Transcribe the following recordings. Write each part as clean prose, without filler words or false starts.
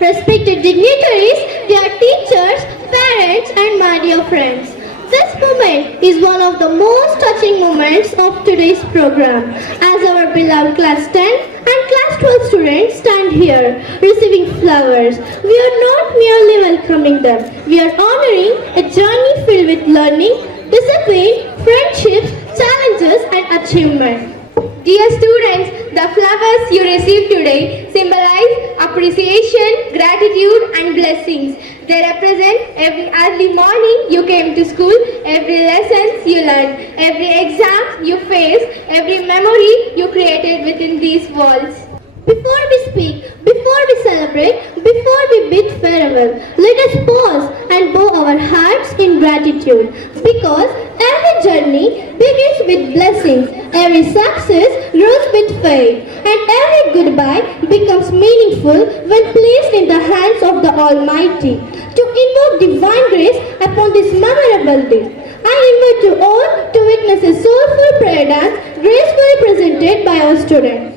respected dignitaries, dear teachers, parents, and my dear friends. This moment is one of the most touching moments of today's program, as our beloved class 10 and class 12 students stand here receiving flowers. We are not merely welcoming them, we are honoring a journey filled with learning, discipline, friendships, challenges, and achievement. Dear students, the flowers you receive today symbolize appreciation, gratitude and blessings. They represent every early morning you came to school, every lesson you learned, every exam you faced, every memory you created within these walls. Before we speak, before we celebrate, before we bid farewell, let us pause and bow our hearts in gratitude. Because every journey begins with blessings, every success grows with faith, and every goodbye becomes meaningful when placed in the hands of the Almighty. To invoke divine grace upon this memorable day, I invite you all to witness a soulful prayer dance gracefully presented by our students.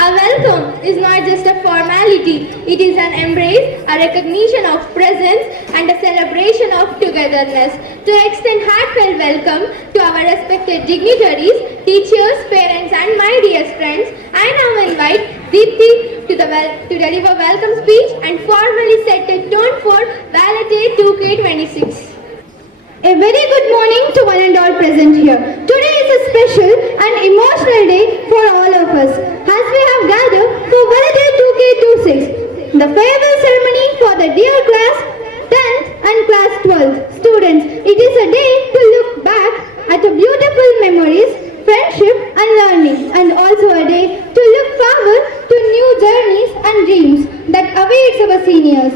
A welcome is not just a formality, it is an embrace, a recognition of presence and a celebration of togetherness. To extend heartfelt welcome to our respected dignitaries, teachers, parents and my dear friends, I now invite Deepthi to deliver welcome speech and formally set a tone for Valete 2K26. A very good morning to one and all present here. Today is a special and emotional day for all of us as we have gathered for Valete 2K26, the farewell ceremony for the dear class 10th and class 12th students. It is a day to look back at the beautiful memories, friendship and learning, and also a day to look forward to new journeys and dreams that awaits our seniors.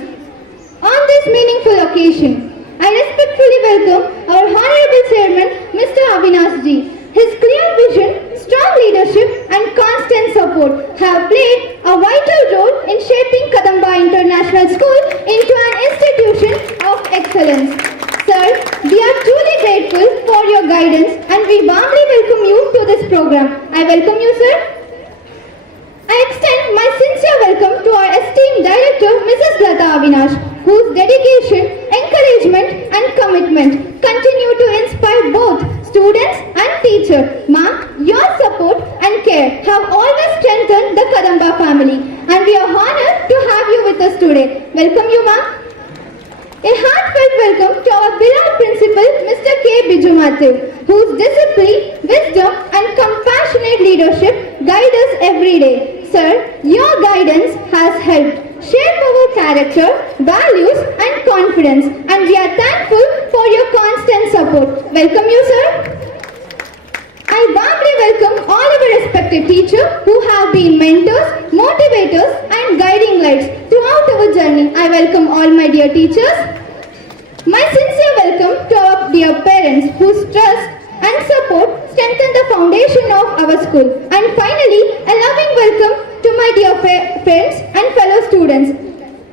On this meaningful occasion, I respectfully welcome our Honorable Chairman, Mr. Avinash Ji. His clear vision, strong leadership and constant support have played a vital role in shaping Kadamba International School into an institution of excellence. Sir, we are truly grateful for your guidance and we warmly welcome you to this program. I welcome you, sir. I extend my sincere welcome to our esteemed Director, Mrs. Lata Avinash, whose dedication, encouragement and commitment continue to inspire both students and teachers. Ma, your support and care have always strengthened the Kadamba family and we are honored to have you with us today. Welcome you, Ma. A heartfelt welcome to our beloved principal, Mr. K. Biju Matthew. whose discipline, wisdom, and compassionate leadership guide us every day. Sir, your guidance has helped shape our character, values, and confidence, and we are thankful for your constant support. Welcome you, sir. I warmly welcome all our respected teachers who have been mentors, motivators, and guiding lights throughout our journey. I welcome all my dear teachers. My sincere welcome to our dear parents whose trust and support strengthen the foundation of our school. And finally, a loving welcome to my dear friends and fellow students,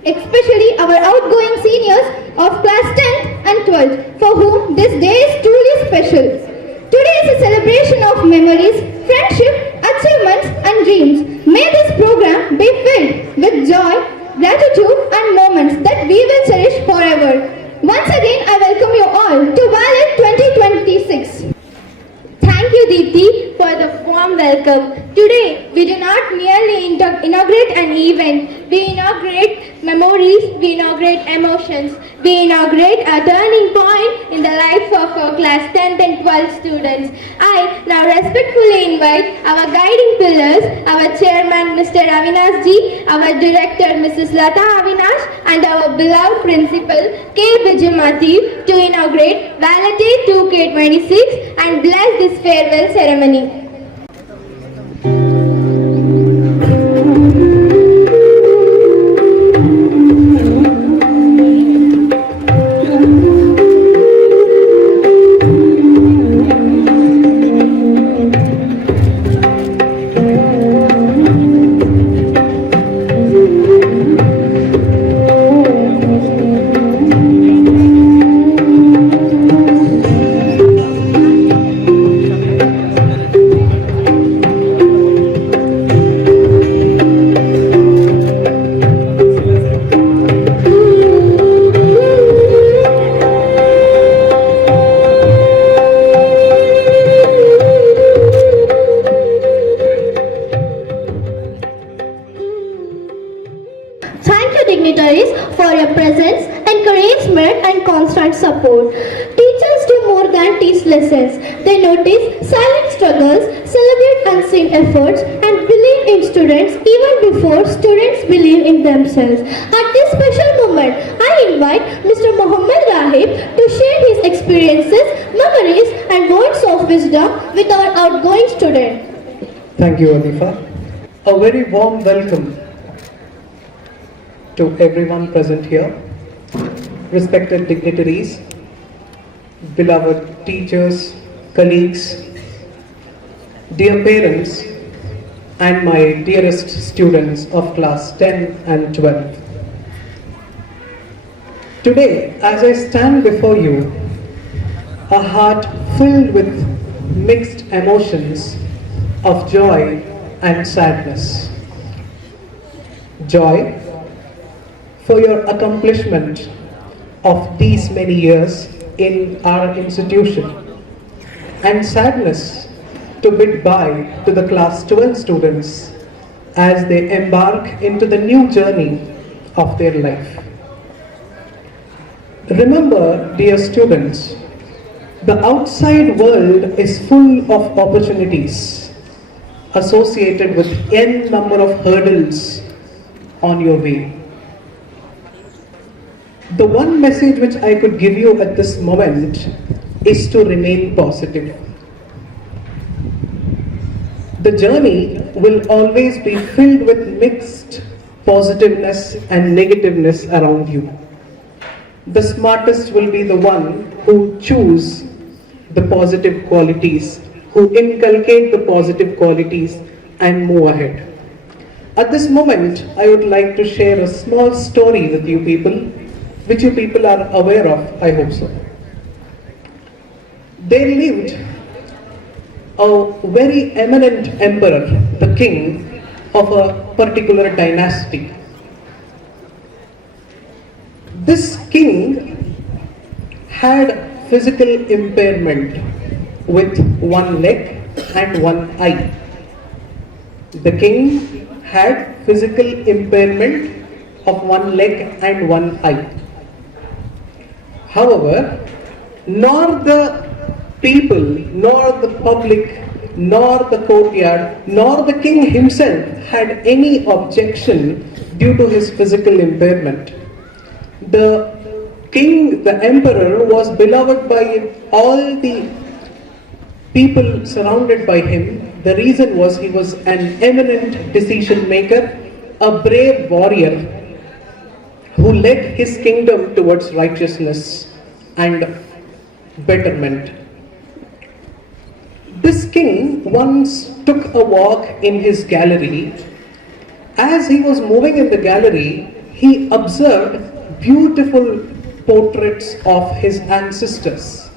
especially our outgoing seniors of class 10th and 12th, for whom this day is truly special. Today is a celebration of memories, friendship, achievements, and dreams. May this program be filled with joy, gratitude, and moments that we will cherish forever. Once again, I welcome you all to Valet 2026. Thank you, Deepthi, for the warm welcome. Today, we do not merely inaugurate an event, we inaugurate memories, we inaugurate emotions, we inaugurate a turning point in the life of our class 10th and 12th students. I now respectfully invite our guiding pillars, our chairman Mr. Avinash ji, our director Mrs. Lata Avinash, and our beloved principal K. Vijayamati to inaugurate Valete 2K26 and bless this farewell ceremony. Thank you, dignitaries, for your presence, encouragement, and constant support. Teachers do more than teach lessons. They notice silent struggles, celebrate unseen efforts, and believe in students even before students believe in themselves. At this special moment, I invite Mr. Mohammed Rahib to share his experiences, memories, and words of wisdom with our outgoing student. Thank you, Adifa. A very warm welcome to everyone present here, respected dignitaries, beloved teachers, colleagues, dear parents, and my dearest students of class 10 and 12. Today, as I stand before you, a heart filled with mixed emotions of joy and sadness. Joy for your accomplishment of these many years in our institution, and sadness to bid bye to the class 12 students as they embark into the new journey of their life. Remember, dear students, the outside world is full of opportunities associated with n number of hurdles on your way. The one message which I could give you at this moment is to remain positive. The journey will always be filled with mixed positiveness and negativeness around you. The smartest will be the one who choose the positive qualities, who inculcate the positive qualities and move ahead. At this moment, I would like to share a small story with you people, which you people are aware of, I hope so. There lived a very eminent emperor, the king of a particular dynasty. This king had physical impairment with one leg and one eye. The king had physical impairment of one leg and one eye. However, nor the people, nor the public, nor the courtyard, nor the king himself had any objection due to his physical impairment. The king, the emperor, was beloved by all the people surrounded by him. The reason was he was an eminent decision maker, a brave warrior who led his kingdom towards righteousness and betterment. This king once took a walk in his gallery. As he was moving in the gallery, he observed beautiful portraits of his ancestors.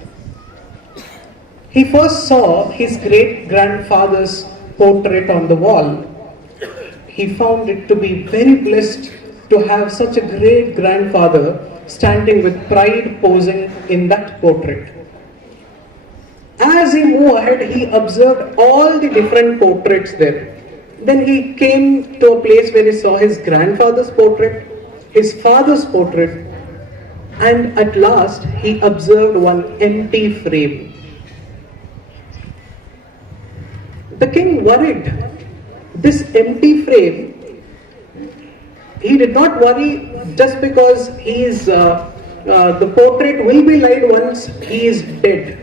He first saw his great grandfather's portrait on the wall. He found it to be very blessed to have such a great grandfather standing with pride posing in that portrait. As he moved ahead, he observed all the different portraits there. Then he came to a place where he saw his grandfather's portrait, his father's portrait, and at last he observed one empty frame. The king worried. This empty frame, he did not worry just because the portrait will be laid once he is dead.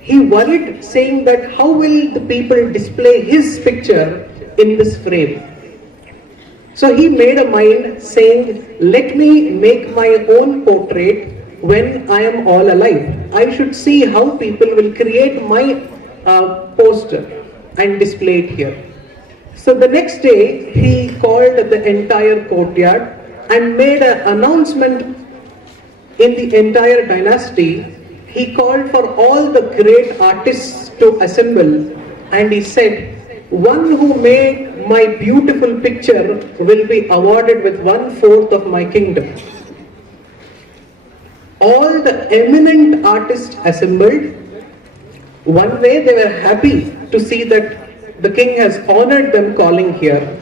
He worried, saying that how will the people display his picture in this frame? So he made a mind saying, let me make my own portrait when I am all alive. I should see how people will create my poster and display it here. So the next day he called the entire courtyard and made an announcement in the entire dynasty. He called for all the great artists to assemble and he said, one who made my beautiful picture will be awarded with 1/4 of my kingdom. All the eminent artists assembled. One way they were happy to see that the king has honored them calling here.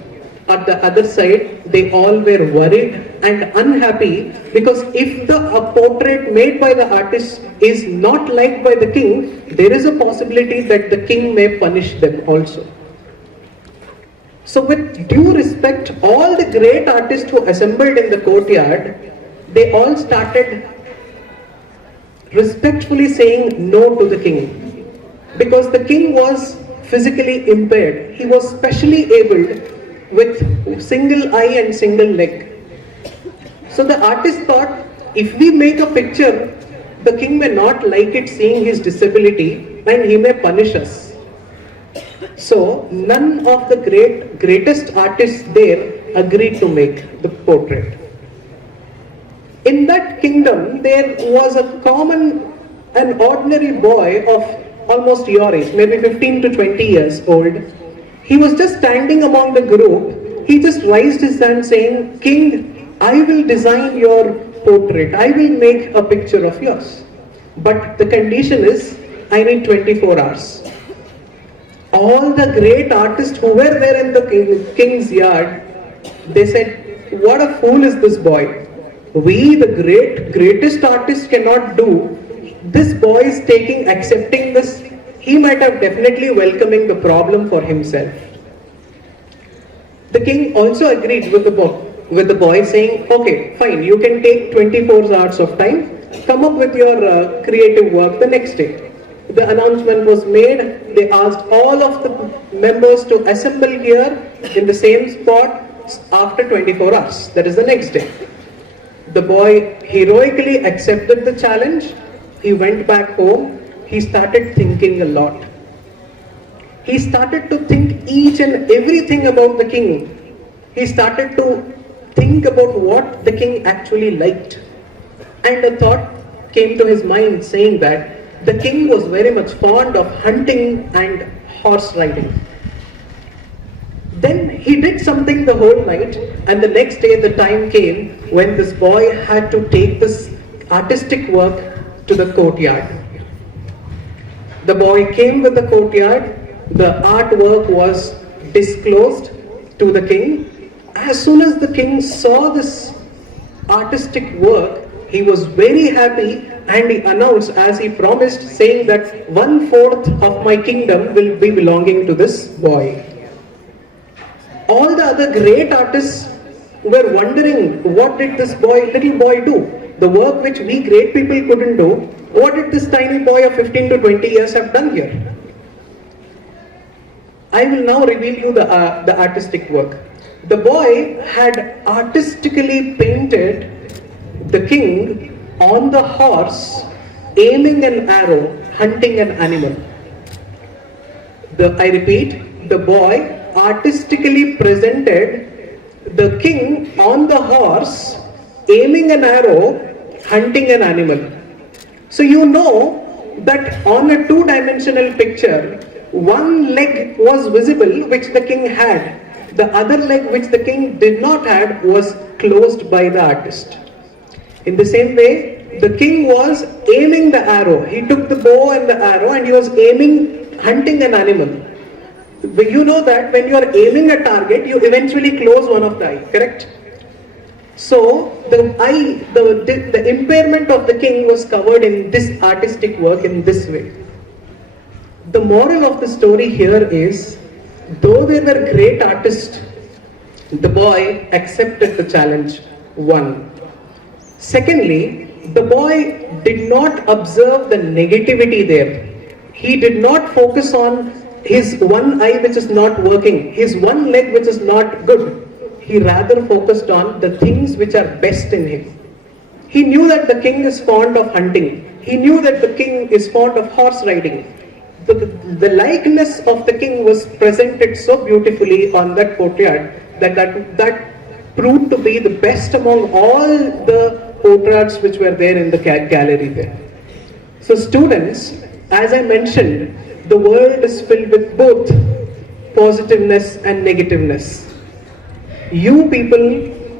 At the other side, they all were worried and unhappy because if a portrait made by the artist is not liked by the king, there is a possibility that the king may punish them also. So with due respect, all the great artists who assembled in the courtyard, they all started respectfully saying no to the king. Because the king was physically impaired. He was specially abled with single eye and single leg. So the artist thought, if we make a picture, the king may not like it seeing his disability and he may punish us. So none of the greatest artists there agreed to make the portrait. In that kingdom, there was an ordinary boy of almost your age, maybe 15 to 20 years old. He was just standing among the group. He just raised his hand saying, King, I will design your portrait. I will make a picture of yours. But the condition is, I need 24 hours. All the great artists who were there in the king's yard, they said, what a fool is this boy. We, the greatest artists, cannot do. This boy is accepting this. He might have definitely welcoming the problem for himself. The king also agreed with the boy saying, okay, fine, you can take 24 hours of time. Come up with your creative work the next day. The announcement was made. They asked all of the members to assemble here in the same spot after 24 hours. That is the next day. The boy heroically accepted the challenge. He went back home. He started thinking a lot. He started to think each and everything about the king. He started to think about what the king actually liked. And a thought came to his mind saying that the king was very much fond of hunting and horse riding. Then he did something the whole night, and the next day the time came when this boy had to take this artistic work to the courtyard. The boy came with the courtyard. The artwork was disclosed to the king. As soon as the king saw this artistic work, he was very happy and he announced, as he promised, saying that 1/4 of my kingdom will be belonging to this boy. All the other great artists were wondering, what did this little boy do? The work which we great people couldn't do, what did this tiny boy of 15 to 20 years have done here? I will now reveal you the artistic work. The boy had artistically painted the king on the horse, aiming an arrow, hunting an animal. I repeat, the boy artistically presented the king on the horse, aiming an arrow, hunting an animal. So you know that on a two-dimensional picture, one leg was visible which the king had. The other leg which the king did not have was closed by the artist. In the same way, the king was aiming the arrow. He took the bow and the arrow and he was hunting an animal. But you know that when you are aiming a target, you eventually close one of the eye, correct? So the impairment of the king was covered in this artistic work in this way. The moral of the story here is, though they were great artists, the boy accepted the challenge, won. Secondly, the boy did not observe the negativity there. He did not focus on his one eye which is not working, his one leg which is not good. He rather focused on the things which are best in him. He knew that the king is fond of hunting. He knew that the king is fond of horse riding. The likeness of the king was presented so beautifully on that courtyard that proved to be the best among all the portraits which were there in the gallery there. So students, as I mentioned, the world is filled with both positiveness and negativeness. You people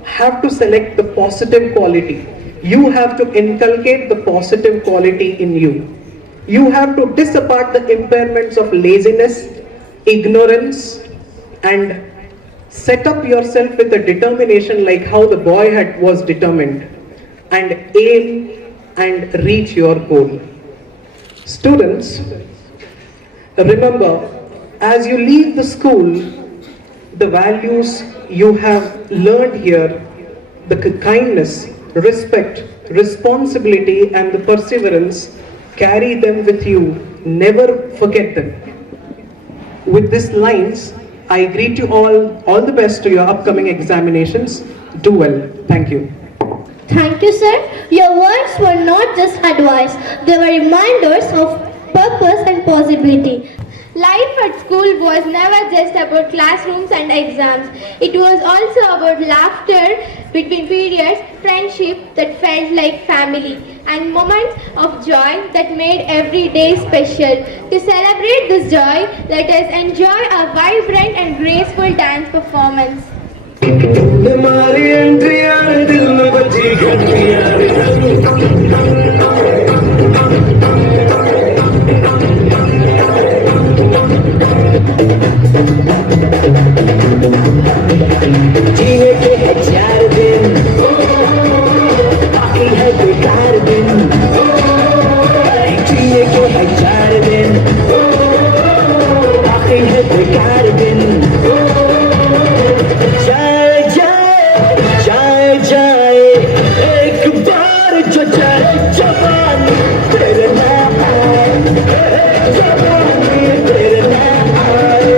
have to select the positive quality. You have to inculcate the positive quality in you. You have to disapart the impairments of laziness, ignorance, and set up yourself with a determination like how the boy was determined, and aim and reach your goal. Students, remember, as you leave the school, the values you have learned here, the kindness, respect, responsibility, and the perseverance, carry them with you. Never forget them. With these lines, I greet you all the best to your upcoming examinations. Do well. Thank you. Thank you, sir. Your words were not just advice, they were reminders of purpose and possibility. Life at school was never just about classrooms and exams. It was also about laughter between periods, friendship that felt like family, and moments of joy that made every day special. To celebrate this joy, let us enjoy a vibrant and graceful dance performance. जीने के है 4 दिन, बाकी है बेकार दिन। जीने के है 4 दिन, बाकी है बेकार दिन। जाए जाए जाए जाए एक बार जो जाए जवानी तेरे ना आए, जवानी तेरे ना आए।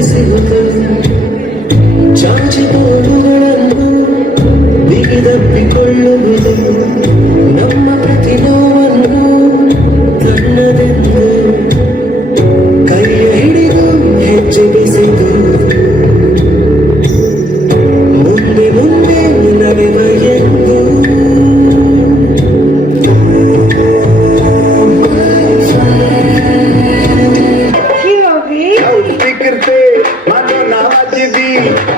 ಬೆರೆಸಿರುವುದು ಚಾಚಿ ತೋಳುಗಳನ್ನು ಬಿಗಿದಪ್ಪಿಕೊಳ್ಳುವುದು ನಮ್ಮ ಪ್ರತಿ ನೋವನ್ನು ತನ್ನದೆಂದು ಕೈಯ ಹಿಡಿದು ಹೆಜ್ಜೆ ಬೆಸೆದು ಮುಂದೆ ಮುಂದೆ ನವೆವ ಎಂದು फिक्र से मानो नवाजी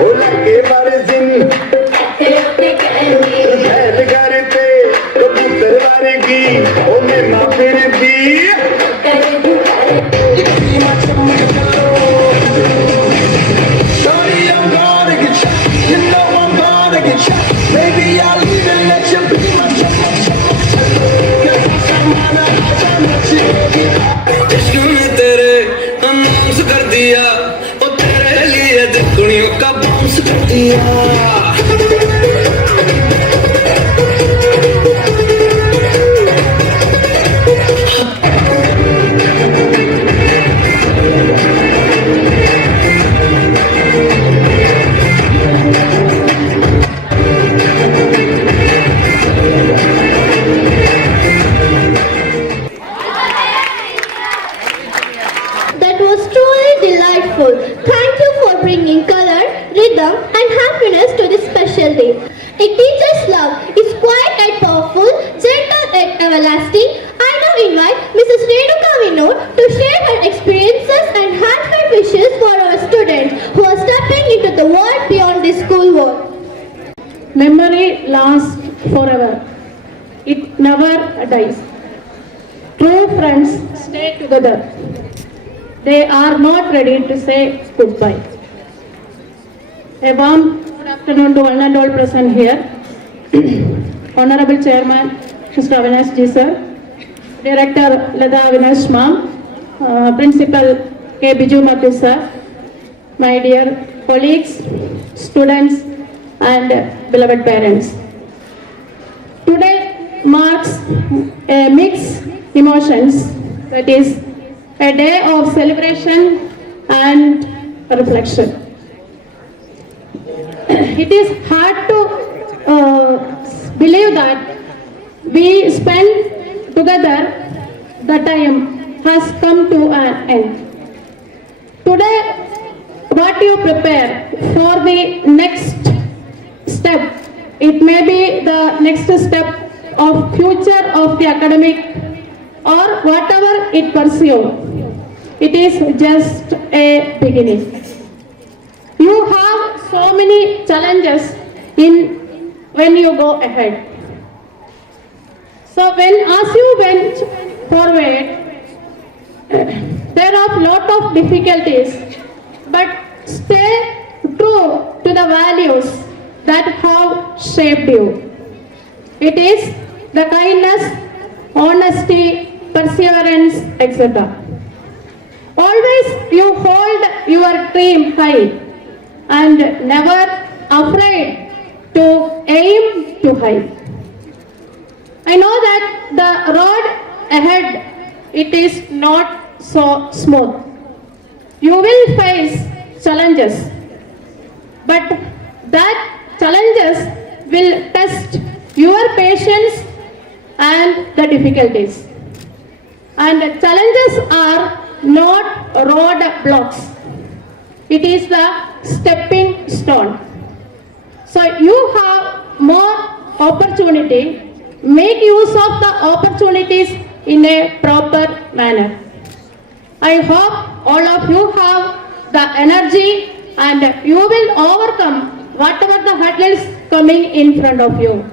ओला के बारिशिन बैठ करते कबूतर वारेगी ओ मैं ना फिर दी Shorty, I'm gonna get shot. You know I'm gonna get shot. Maybe I'll even let you be my इश्क में तेरे अनाउंस कर दिया ओ तेरे लिए दुनिया का बाउंस कर दिया That was truly delightful. Thank you for bringing color, rhythm and happiness to this special day. A teacher's love is quiet and powerful, gentle and everlasting. I now invite Mrs. Renuka Vinod to share her experiences and heartfelt wishes for our students who are stepping into the world beyond this school world. Memory lasts forever. It never dies. True friends stay together. They are not ready to say goodbye. A warm good afternoon to one and all present here. Honorable Chairman, Mr. Avinash Ji Sir, Director Lada Avinash Ma'am, Principal K. Biju Mathu Sir, my dear colleagues, students and beloved parents. Today marks a mixed emotions, that is a day of celebration and reflection. It is hard to believe that we spend together, the time has come to an end. Today, what you prepare for the next step, it may be the next step of future of the academic or whatever it pursue. It is just a beginning. You have so many challenges when you go ahead. So as you went forward, there are lot of difficulties, but stay true to the values that have shaped you. It is the kindness, honesty, perseverance, etc. Always you hold your dream high and never afraid to aim too high. I know that the road ahead, it is not so smooth. You will face challenges, but that challenges will test your patience and the difficulties. And challenges are not road blocks. It is the stepping stone. So you have more opportunity. Make use of the opportunities in a proper manner. I hope all of you have the energy and you will overcome whatever the hurdles coming in front of you.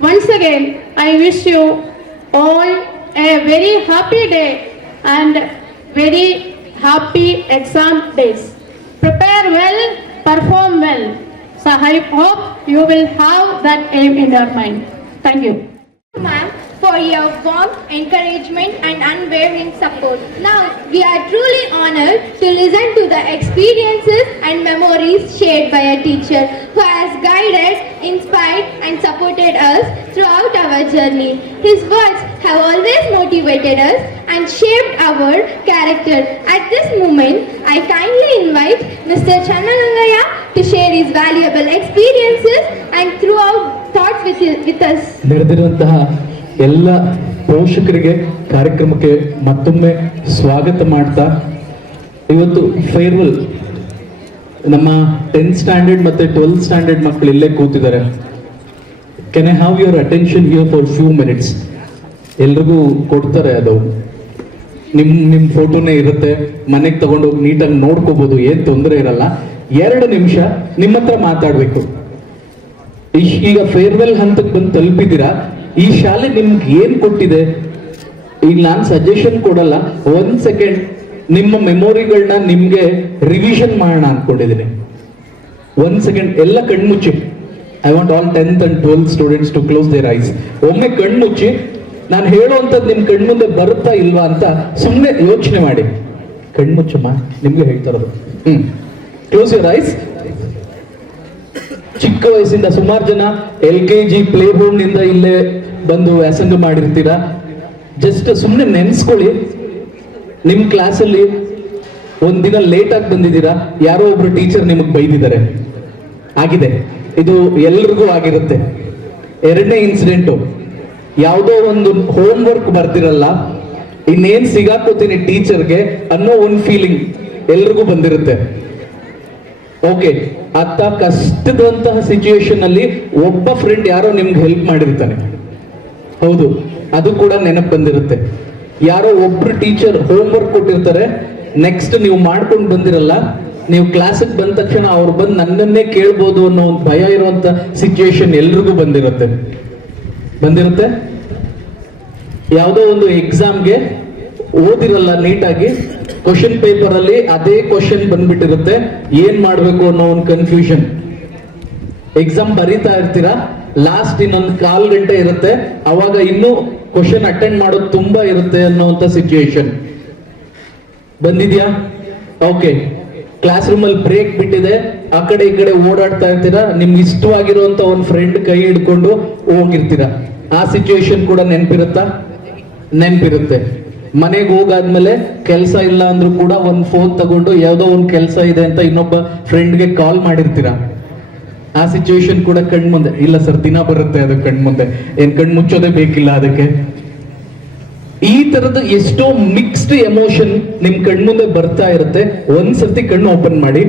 Once again, I wish you all a very happy day and very happy exam days. Prepare well, perform well. So I hope you will have that aim in your mind. Thank you. Ma'am, for for your warmth, encouragement and unwavering support. Now, we are truly honored to listen to the experiences and memories shared by a teacher who has guided, inspired and supported us throughout our journey. His words have always motivated us and shaped our character. At this moment, I kindly invite Mr. Channalangaya to share his valuable experiences and throughout thoughts with us. ನೆರೆದಿರುವಂತಹ ಎಲ್ಲ ಪೋಷಕರಿಗೆ ಕಾರ್ಯಕ್ರಮಕ್ಕೆ ಮತ್ತೊಮ್ಮೆ ಸ್ವಾಗತ ಮಾಡ್ತಾ, ಇವತ್ತು farewell ನಮ್ಮ 10th standard ಮತ್ತೆ 12th standard ಮಕ್ಕಳು ಇಲ್ಲೇ ಕೂತಿದ್ದಾರೆ. Can I have your attention here for few minutes? ಎಲ್ರಿಗೂ ಕೊಡ್ತಾರೆ, ಅದು ನಿಮ್ಮ ಫೋಟೋನೇ ಇರುತ್ತೆ, ಮನೆಗೆ ತಗೊಂಡೋಗಿ ನೀಟಾಗಿ ನೋಡ್ಕೋಬಹುದು, ಏನ್ ತೊಂದರೆ ಇರಲ್ಲ. 2 ನಿಮಿಷ ನಿಮ್ಮ ಹತ್ರ ಮಾತಾಡ್ಬೇಕು. ಈಗ ಫೇರ್ವೆಲ್ ಹಂತಕ್ಕೆ ಬಂದು ತಲುಪಿದ್ದೀರಾ. ಈ ಶಾಲೆ ನಿಮ್ಗೆ ಏನ್ ಕೊಟ್ಟಿದೆ? ಈಗ ನಾನು ಸಜೆಷನ್ ಕೊಡಲ್ಲ, 1 ಸೆಕೆಂಡ್ ನಿಮ್ಮ ಮೆಮೊರಿಗಳನ್ನ ನಿಮ್ಗೆ ರಿವಿಷನ್ ಮಾಡೋಣ ಅನ್ಕೊಂಡಿದ್ದೀನಿ. 1 ಸೆಕೆಂಡ್, ಎಲ್ಲ ಕಣ್ಮುಚ್ಚಿ. I want all 10th and 12th students to close their eyes. ಒಮ್ಮೆ ಕಣ್ಮುಚ್ಚಿ, ನಾನು ಹೇಳುವಂಥದ್ದು ನಿಮ್ ಕಣ್ಮುಂದೆ ಬರುತ್ತಾ ಇಲ್ವಾ ಅಂತ ಸುಮ್ಮನೆ ಯೋಚನೆ ಮಾಡಿ. ಕಣ್ಮುಚ್ಚಮ್ಮ, ನಿಮ್ಗೆ ಹೇಳ್ತಾ ಇರೋದು. Close your eyes. ಚಿಕ್ಕ ವಯಸ್ಸಿಂದ ಸುಮಾರು ಜನ LKG ಪ್ಲೇ ಹೋಮ್ ನಿಂದ ಇಲ್ಲೇ ಬಂದು ವ್ಯಾಸಂಗ ಮಾಡಿರ್ತೀರಾ. ಜಸ್ಟ್ ಸುಮ್ಮನೆ ನೆನ್ಸ್ಕೊಳ್ಳಿ, ನಿಮ್ ಕ್ಲಾಸಲ್ಲಿ ಒಂದಿನ ಲೇಟ್ ಆಗಿ ಬಂದಿದ್ದೀರಾ, ಯಾರೋ ಒಬ್ರು ಟೀಚರ್ ನಿಮಗೆ ಬೈದಿದ್ದಾರೆ. ಆಗಿದೆ, ಇದು ಎಲ್ರಿಗೂ ಆಗಿರುತ್ತೆ. 2ನೇ ಇನ್ಸಿಡೆಂಟು, ಯಾವುದೋ ಒಂದು ಹೋಮ್ ವರ್ಕ್ ಬರ್ದಿರಲ್ಲ, ಇನ್ನೇನ್ ಸಿಗಾಕೋತೀನಿ ಟೀಚರ್ಗೆ ಅನ್ನೋ ಒಂದು ಫೀಲಿಂಗ್ ಎಲ್ರಿಗೂ ಬಂದಿರುತ್ತೆ. ಓಕೆ, ಅಂತ ಕಷ್ಟದಂತಹ ಸಿಚುಯೇಷನ್ ಅಲ್ಲಿ ಒಬ್ಬ ಫ್ರೆಂಡ್ ಯಾರೋ ನಿಮ್ಗೆ ಹೆಲ್ಪ್ ಮಾಡಿರ್ತಾನೆ. ಹೌದು, ಅದು ಕೂಡ ನೆನಪು ಬಂದಿರುತ್ತೆ. ಯಾರೋ ಒಬ್ರು ಟೀಚರ್ ಹೋಮ್ ವರ್ಕ್ ಕೊಟ್ಟಿರ್ತಾರೆ, ನೆಕ್ಸ್ಟ್ ನೀವು ಮಾಡ್ಕೊಂಡು ಬಂದಿರಲ್ಲ, ನೀವು ಕ್ಲಾಸಿಗೆ ಬಂದ ತಕ್ಷಣ ಅವ್ರು ಬಂದು ನನ್ನನ್ನೇ ಕೇಳ್ಬೋದು ಅನ್ನೋ ಒಂದು ಭಯ ಇರುವಂತ ಸಿಚುಯೇಷನ್ ಎಲ್ರಿಗೂ ಬಂದಿರುತ್ತೆ. ಯಾವುದೋ ಒಂದು ಎಕ್ಸಾಮ್ಗೆ ಓದಿರಲ್ಲ ನೀಟಾಗಿ, ಕ್ವಶನ್ ಪೇಪರ್ ಅಲ್ಲಿ ಅದೇ ಕ್ವಶನ್ ಬಂದ್ಬಿಟ್ಟಿರುತ್ತೆ, ಏನ್ ಮಾಡ್ಬೇಕು ಅನ್ನೋ ಒಂದು ಕನ್ಫ್ಯೂಷನ್. ಎಕ್ಸಾಮ್ ಬರೀತಾ ಇರ್ತೀರಾ, ಲಾಸ್ಟ್ ಇನ್ನೊಂದು 1/4 ಗಂಟೆ ಇರುತ್ತೆ, ಅವಾಗ ಇನ್ನೂ ಕ್ವಶನ್ ಅಟೆಂಡ್ ಮಾಡೋದು ತುಂಬಾ ಇರುತ್ತೆ ಅನ್ನೋಂಥ ಸಿಚುಯೇಷನ್ ಬಂದಿದ್ಯಾ? ಓಕೆ, ಕ್ಲಾಸ್ ರೂಮ್ ಅಲ್ಲಿ ಬ್ರೇಕ್ ಬಿಟ್ಟಿದೆ, ಆ ಕಡೆ ಈ ಕಡೆ ಓಡಾಡ್ತಾ ಇರ್ತೀರಾ, ನಿಮ್ಗೆ ಇಷ್ಟವಾಗಿರುವಂತ ಒಂದು ಫ್ರೆಂಡ್ ಕೈ ಹಿಡ್ಕೊಂಡು ಹೋಗಿರ್ತೀರಾ. ಆ ಸಿಚುಯೇಷನ್ ಕೂಡ ನೆನಪಿರುತ್ತೆ. ಮನೆಗೆ ಹೋಗಾದ್ಮೇಲೆ ಕೆಲಸ ಇಲ್ಲ ಅಂದ್ರೂ ಕೂಡ ಒಂದು ಫೋನ್ ತಗೊಂಡು ಯಾವ್ದೋ ಒಂದು ಕೆಲಸ ಇದೆ ಅಂತ ಇನ್ನೊಬ್ಬ ಫ್ರೆಂಡ್ಗೆ ಕಾಲ್ ಮಾಡಿರ್ತೀರಾ. ಆ ಸಿಚುವೇಶನ್ ಕೂಡ ಕಣ್ಮುಂದೆ ಇಲ್ಲ ಸರ್, ದಿನ ಬರುತ್ತೆ ಅದು ಕಣ್ಮುಂದೆ, ಏನ್ ಕಣ್ ಮುಚ್ಚೋದೇ ಬೇಕಿಲ್ಲ ಅದಕ್ಕೆ. ಈ ತರದ ಎಷ್ಟೋ ಮಿಕ್ಸ್ಡ್ ಎಮೋಷನ್ ನಿಮ್ ಕಣ್ಮುಂದೆ ಬರ್ತಾ ಇರುತ್ತೆ. ಒಂದ್ಸರ್ತಿ ಕಣ್ಣು ಓಪನ್ ಮಾಡಿ,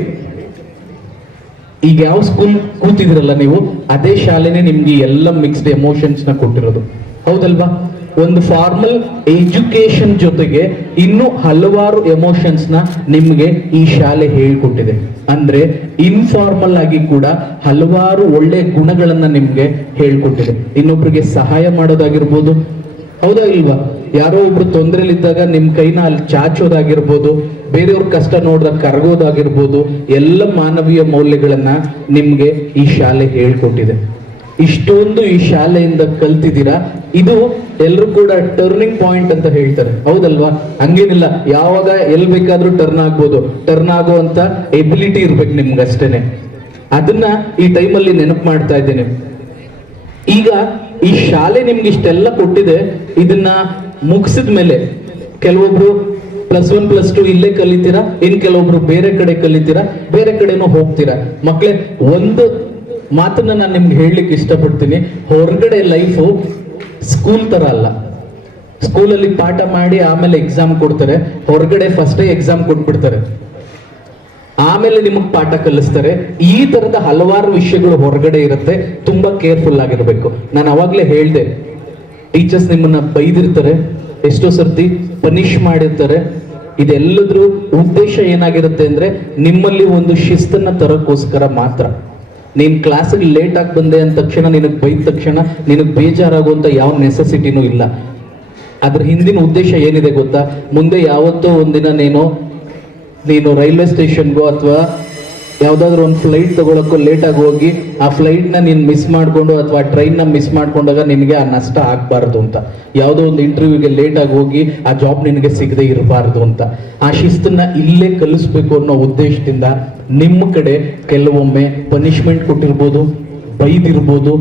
ಈಗ ಯಾವ ಸ್ಕೂಲ್ ಕೂತಿದ್ರಲ್ಲ ನೀವು, ಅದೇ ಶಾಲೆನೇ ನಿಮ್ಗೆ ಎಲ್ಲ ಮಿಕ್ಸ್ಡ್ ಎಮೋಷನ್ಸ್ ನ ಕೊಟ್ಟಿರೋದು, ಹೌದಲ್ವಾ? ಒಂದು ಫಾರ್ಮಲ್ ಎಜುಕೇಶನ್ ಜೊತೆಗೆ ಇನ್ನೂ ಹಲವಾರು ಎಮೋಷನ್ಸ್ ನ ನಿಮ್ಗೆ ಈ ಶಾಲೆ ಹೇಳ್ಕೊಟ್ಟಿದೆ. ಅಂದ್ರೆ ಇನ್ಫಾರ್ಮಲ್ ಆಗಿ ಕೂಡ ಹಲವಾರು ಒಳ್ಳೆ ಗುಣಗಳನ್ನ ನಿಮ್ಗೆ ಹೇಳ್ಕೊಟ್ಟಿದೆ. ಇನ್ನೊಬ್ರಿಗೆ ಸಹಾಯ ಮಾಡೋದಾಗಿರ್ಬೋದು, ಹೌದಾ ಇಲ್ವಾ? ಯಾರೋ ಒಬ್ರು ತೊಂದರೆಲಿದ್ದಾಗ ನಿಮ್ ಕೈನ ಅಲ್ಲಿ ಚಾಚೋದಾಗಿರ್ಬೋದು, ಬೇರೆಯವ್ರ ಕಷ್ಟ ನೋಡಿದಾಗ ಕರಗೋದಾಗಿರ್ಬೋದು, ಎಲ್ಲ ಮಾನವೀಯ ಮೌಲ್ಯಗಳನ್ನ ನಿಮ್ಗೆ ಈ ಶಾಲೆ ಹೇಳ್ಕೊಟ್ಟಿದೆ. ಇಷ್ಟೊಂದು ಈ ಶಾಲೆಯಿಂದ ಕಲ್ತಿದ್ದೀರಾ. ಇದು ಎಲ್ರು ಕೂಡ ಟರ್ನಿಂಗ್ ಪಾಯಿಂಟ್ ಅಂತ ಹೇಳ್ತಾರೆ, ಹೌದಲ್ವಾ? ಹಂಗೇನಿಲ್ಲ, ಯಾವಾಗ ಎಲ್ ಬೇಕಾದ್ರೂ ಟರ್ನ್ ಆಗ್ಬೋದು. ಟರ್ನ್ ಆಗುವಂತ ಎಬಿಲಿಟಿ ಇರ್ಬೇಕು ನಿಮ್ಗೆ ಅಷ್ಟೇನೆ. ಅದನ್ನ ಈ ಟೈಮಲ್ಲಿ ನೆನಪು ಮಾಡ್ತಾ ಇದ್ದೇನೆ. ಈಗ ಈ ಶಾಲೆ ನಿಮ್ಗೆ ಇಷ್ಟೆಲ್ಲ ಕೊಟ್ಟಿದೆ, ಇದನ್ನ ಮುಗಿಸಿದ ಮೇಲೆ ಕೆಲವೊಬ್ರು +1 +2 ಇಲ್ಲೇ ಕಲಿತೀರಾ, ಇನ್ ಕೆಲವೊಬ್ರು ಬೇರೆ ಕಡೆ ಕಲಿತೀರಾ, ಬೇರೆ ಕಡೆನೂ ಹೋಗ್ತೀರಾ. ಮಕ್ಕಳೇ, ಒಂದು ಮಾತನ್ನ ನಾನು ನಿಮ್ಗೆ ಹೇಳಲಿಕ್ಕೆ ಇಷ್ಟಪಡ್ತೀನಿ. ಹೊರಗಡೆ ಲೈಫು ಸ್ಕೂಲ್ ತರ ಅಲ್ಲ. ಸ್ಕೂಲಲ್ಲಿ ಪಾಠ ಮಾಡಿ ಆಮೇಲೆ ಎಕ್ಸಾಮ್ ಕೊಡ್ತಾರೆ, ಹೊರಗಡೆ ಫಸ್ಟೇ ಎಕ್ಸಾಮ್ ಕೊಟ್ಬಿಡ್ತಾರೆ, ಆಮೇಲೆ ನಿಮಗ್ ಪಾಠ ಕಲಿಸ್ತಾರೆ. ಈ ತರದ ಹಲವಾರು ವಿಷಯಗಳು ಹೊರಗಡೆ ಇರುತ್ತೆ, ತುಂಬಾ ಕೇರ್ಫುಲ್ ಆಗಿರ್ಬೇಕು. ನಾನು ಅವಾಗ್ಲೇ ಹೇಳ್ದೆ, ಟೀಚರ್ಸ್ ನಿಮ್ಮನ್ನ ಬೈದಿರ್ತಾರೆ, ಎಷ್ಟೋ ಸರ್ತಿ ಪನಿಷ್ ಮಾಡಿರ್ತಾರೆ. ಇದೆಲ್ಲದ್ರ ಉದ್ದೇಶ ಏನಾಗಿರುತ್ತೆ ಅಂದ್ರೆ ನಿಮ್ಮಲ್ಲಿ ಒಂದು ಶಿಸ್ತನ್ನ ತರಕ್ಕೋಸ್ಕರ ಮಾತ್ರ. ನೀನ್ ಕ್ಲಾಸಿಗೆ ಲೇಟ್ ಆಗಿ ಬಂದೆ ಅಂದ ತಕ್ಷಣ, ನಿನಗೆ ಬೈದ ತಕ್ಷಣ ನಿನಗೆ ಬೇಜಾರಾಗುವಂತ ಯಾವ ನೆಸೆಸಿಟಿನೂ ಇಲ್ಲ. ಅದ್ರ ಹಿಂದಿನ ಉದ್ದೇಶ ಏನಿದೆ ಗೊತ್ತಾ? ಮುಂದೆ ಯಾವತ್ತೋ ಒಂದಿನ ನೀನು ರೈಲ್ವೆ ಸ್ಟೇಷನ್ಗೋ ಅಥವಾ ಯಾವುದಾದ್ರೂ ಒಂದು ಫ್ಲೈಟ್ ತಗೊಳಕ್ಕೂ ಲೇಟಾಗಿ ಹೋಗಿ ಆ ಫ್ಲೈಟ್ನ ನೀನು ಮಿಸ್ ಮಾಡಿಕೊಂಡು ಅಥವಾ ಟ್ರೈನ್ನ ಮಿಸ್ ಮಾಡ್ಕೊಂಡಾಗ ನಿನಗೆ ಆ ನಷ್ಟ ಆಗಬಾರ್ದು ಅಂತ, ಯಾವುದೋ ಒಂದು ಇಂಟರ್ವ್ಯೂಗೆ ಲೇಟಾಗಿ ಹೋಗಿ ಆ ಜಾಬ್ ನಿನಗೆ ಸಿಗದೆ ಇರಬಾರ್ದು ಅಂತ, ಆ ಶಿಸ್ತನ್ನ ಇಲ್ಲೇ ಕಲಿಸ್ಬೇಕು ಅನ್ನೋ ಉದ್ದೇಶದಿಂದ ನಿಮ್ಮ ಕಡೆ ಕೆಲವೊಮ್ಮೆ ಪನಿಷ್ಮೆಂಟ್ ಕೊಟ್ಟಿರ್ಬೋದು, ಬೈದಿರ್ಬೋದು,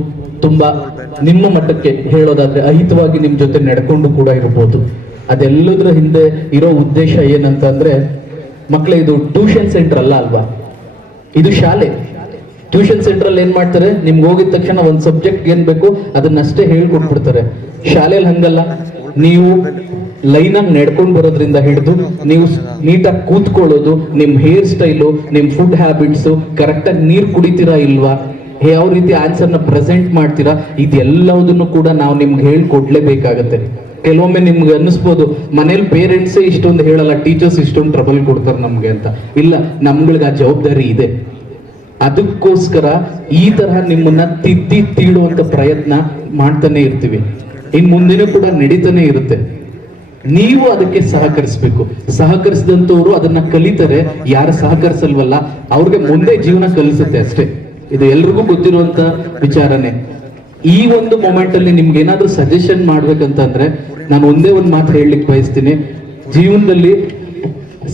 ತುಂಬಾ ನಿಮ್ಮ ಮಟ್ಟಕ್ಕೆ ಹೇಳೋದಾದ್ರೆ ಅಹಿತವಾಗಿ ನಿಮ್ಮ ಜೊತೆ ನಡ್ಕೊಂಡು ಕೂಡ ಇರ್ಬೋದು. ಅದೆಲ್ಲದರ ಹಿಂದೆ ಇರೋ ಉದ್ದೇಶ ಏನಂತಂದ್ರೆ, ಮಕ್ಕಳೇ ಇದು ಟ್ಯೂಷನ್ ಸೆಂಟರ್ ಅಲ್ವಾ, ಇದು ಶಾಲೆ. ಟ್ಯೂಷನ್ ಸೆಂಟರ್ ಅಲ್ಲಿ ಏನ್ ಮಾಡ್ತಾರೆ, ನಿಮ್ಗೆ ಹೋಗಿದ ತಕ್ಷಣ ಒಂದು ಸಬ್ಜೆಕ್ಟ್ ಏನ್ ಬೇಕು ಅದನ್ನಷ್ಟೇ ಹೇಳ್ಕೊಟ್ಬಿಡ್ತಾರೆ. ಶಾಲೆಯಲ್ಲಿ ಹಂಗಲ್ಲ, ನೀವು ಲೈನ್ ಆಗಿ ನಡ್ಕೊಂಡು ಬರೋದ್ರಿಂದ ಹಿಡಿದು ನೀವು ನೀಟಾಗಿ ಕೂತ್ಕೊಳ್ಳೋದು, ನಿಮ್ ಹೇರ್ ಸ್ಟೈಲು, ನಿಮ್ ಫುಡ್ ಹ್ಯಾಬಿಟ್ಸು, ಕರೆಕ್ಟಾಗಿ ನೀರು ಕುಡಿತೀರಾ ಇಲ್ವಾ, ಯಾವ ರೀತಿ ಆನ್ಸರ್ನ ಪ್ರೆಸೆಂಟ್ ಮಾಡ್ತೀರಾ, ಇದೆಲ್ಲದನ್ನು ಕೂಡ ನಾವು ನಿಮ್ಗೆ ಹೇಳ್ಕೊಡ್ಲೇಬೇಕಾಗತ್ತೆ. ಕೆಲವೊಮ್ಮೆ ನಿಮ್ಗೆ ಅನ್ನಿಸ್ಬೋದು ಮನೇಲಿ ಪೇರೆಂಟ್ಸೇ ಇಷ್ಟೊಂದು ಹೇಳಲ್ಲ, ಟೀಚರ್ಸ್ ಇಷ್ಟೊಂದು ಟ್ರಬಲ್ ಕೊಡ್ತಾರೆ ನಮ್ಗೆ ಅಂತ. ಇಲ್ಲ, ನಮ್ಗಳಿಗೆ ಆ ಜವಾಬ್ದಾರಿ ಇದೆ. ಅದಕ್ಕೋಸ್ಕರ ಈ ತರಹ ನಿಮ್ಮನ್ನ ತಿದ್ದಿ ತೀಡುವಂತ ಪ್ರಯತ್ನ ಮಾಡ್ತಾನೆ ಇರ್ತೀವಿ, ಇನ್ ಮುಂದಿನ ಕೂಡ ನಡೀತಾನೆ ಇರುತ್ತೆ. ನೀವು ಅದಕ್ಕೆ ಸಹಕರಿಸಬೇಕು. ಸಹಕರಿಸಿದಂತವ್ರು ಅದನ್ನ ಕಲಿತಾರೆ, ಯಾರು ಸಹಕರಿಸಲ್ವಲ್ಲ ಅವ್ರಿಗೆ ಮುಂದೆ ಜೀವನ ಕಲಿಸುತ್ತೆ ಅಷ್ಟೇ. ಇದು ಎಲ್ರಿಗೂ ಗೊತ್ತಿರುವಂತ ವಿಚಾರನೇ. ಈ ಒಂದು ಮೊಮೆಂಟ್ ಅಲ್ಲಿ ನಿಮ್ಗೆ ಏನಾದ್ರೂ ಸಜೆಷನ್ ಮಾಡ್ಬೇಕಂತಂದ್ರೆ ನಾನು ಒಂದೇ ಒಂದು ಮಾತು ಹೇಳಲಿಕ್ಕೆ ಬಯಸ್ತೀನಿ. ಜೀವನದಲ್ಲಿ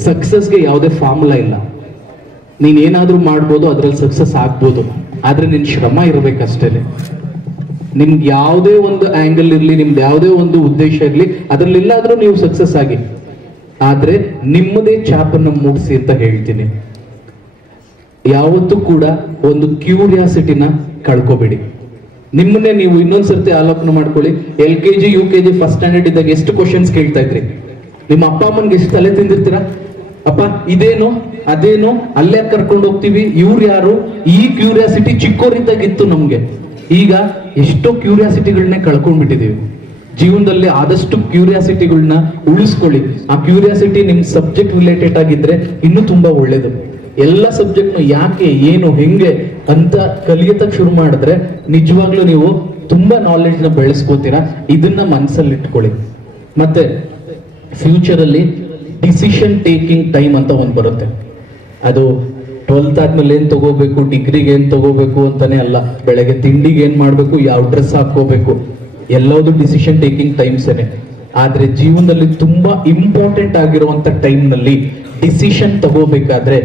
ಸಕ್ಸಸ್ಗೆ ಯಾವುದೇ ಫಾರ್ಮುಲಾ ಇಲ್ಲ. ನೀನ್ ಏನಾದ್ರೂ ಮಾಡ್ಬೋದು, ಅದ್ರಲ್ಲಿ ಸಕ್ಸಸ್ ಆಗ್ಬೋದು, ಆದ್ರೆ ನಿನ್ ಶ್ರಮ ಇರ್ಬೇಕಷ್ಟೇನೆ. ನಿಮ್ಗೆ ಯಾವುದೇ ಒಂದು ಆಂಗಲ್ ಇರ್ಲಿ, ನಿಮ್ದು ಯಾವುದೇ ಒಂದು ಉದ್ದೇಶ ಇರ್ಲಿ, ಅದ್ರಲ್ಲಿ ಎಲ್ಲಾದ್ರೂ ನೀವು ಸಕ್ಸಸ್ ಆಗಿ, ಆದ್ರೆ ನಿಮ್ಮದೇ ಛಾಪನ್ನ ಮೂಡಿಸಿ ಅಂತ ಹೇಳ್ತೀನಿ. ಯಾವತ್ತೂ ಕೂಡ ಒಂದು ಕ್ಯೂರಿಯಾಸಿಟಿನ ಕಳ್ಕೊಬೇಡಿ. ನಿಮ್ಮನ್ನೇ ನೀವು ಇನ್ನೊಂದ್ಸರ್ತಿ ಆಲೋಚನೆ ಮಾಡ್ಕೊಳ್ಳಿ. LKG UKG ಫಸ್ಟ್ ಸ್ಟ್ಯಾಂಡರ್ಡ್ ಇದ್ದಾಗ ಎಷ್ಟು ಕ್ವಶನ್ಸ್ ಕೇಳ್ತಾ ಇದ್ರಿ? ನಿಮ್ಮ ಅಪ್ಪ ಅಮ್ಮನ್ಗೆ ಎಷ್ಟು ತಲೆ ತಿಂದಿರ್ತೀರಾ? ಅಪ್ಪ ಇದೇನು ಅದೇನು, ಅಲ್ಲೇ ಕರ್ಕೊಂಡು ಹೋಗ್ತೀವಿ, ಇವ್ರು ಯಾರು? ಈ ಕ್ಯೂರಿಯಾಸಿಟಿ ಚಿಕ್ಕೋರಿದ್ದಾಗಿತ್ತು ನಮ್ಗೆ. ಈಗ ಎಷ್ಟೋ ಕ್ಯೂರಿಯಾಸಿಟಿಗಳನ್ನೇ ಕಳ್ಕೊಂಡ್ಬಿಟ್ಟಿದೀವಿ. ಜೀವನದಲ್ಲಿ ಆದಷ್ಟು ಕ್ಯೂರಿಯಾಸಿಟಿಗಳನ್ನ ಉಳಿಸ್ಕೊಳ್ಳಿ. ಆ ಕ್ಯೂರಿಯಾಸಿಟಿ ನಿಮ್ ಸಬ್ಜೆಕ್ಟ್ ರಿಲೇಟೆಡ್ ಆಗಿದ್ರೆ ಇನ್ನೂ ತುಂಬಾ ಒಳ್ಳೇದು. ಎಲ್ಲ ಸಬ್ಜೆಕ್ಟ್ನು ಯಾಕೆ, ಏನು, ಹೆಂಗೆ ಅಂತ ಕಲಿಯತಕ್ಕೆ ಶುರು ಮಾಡಿದ್ರೆ ನಿಜವಾಗ್ಲೂ ನೀವು ತುಂಬಾ ನಾಲೆಡ್ಜ್ ನ ಬೆಳೆಸ್ಕೋತೀರಾ. ಇದನ್ನ ಮನಸ್ಸಲ್ಲಿ ಇಟ್ಕೊಳ್ಳಿ. ಮತ್ತೆ ಫ್ಯೂಚರ್ ಅಲ್ಲಿ ಡಿಸಿಷನ್ ಟೇಕಿಂಗ್ ಟೈಮ್ ಅಂತ ಒಂದು ಬರುತ್ತೆ. ಅದು 12th ಆದ್ಮೇಲೆ ಏನ್ ತಗೋಬೇಕು, ಡಿಗ್ರಿಗೆ ಏನ್ ತಗೋಬೇಕು ಅಂತಾನೆ ಅಲ್ಲ, ಬೆಳಗ್ಗೆ ತಿಂಡಿಗೆ ಏನ್ ಮಾಡ್ಬೇಕು, ಯಾವ ಡ್ರೆಸ್ ಹಾಕೋಬೇಕು, ಎಲ್ಲವುದು ಡಿಸಿಷನ್ ಟೇಕಿಂಗ್ ಟೈಮ್ಸೇನೆ. ಆದ್ರೆ ಜೀವನದಲ್ಲಿ ತುಂಬಾ ಇಂಪಾರ್ಟೆಂಟ್ ಆಗಿರುವಂತ ಟೈಮ್ ನಲ್ಲಿ ಡಿಸಿಷನ್ ತಗೋಬೇಕಾದ್ರೆ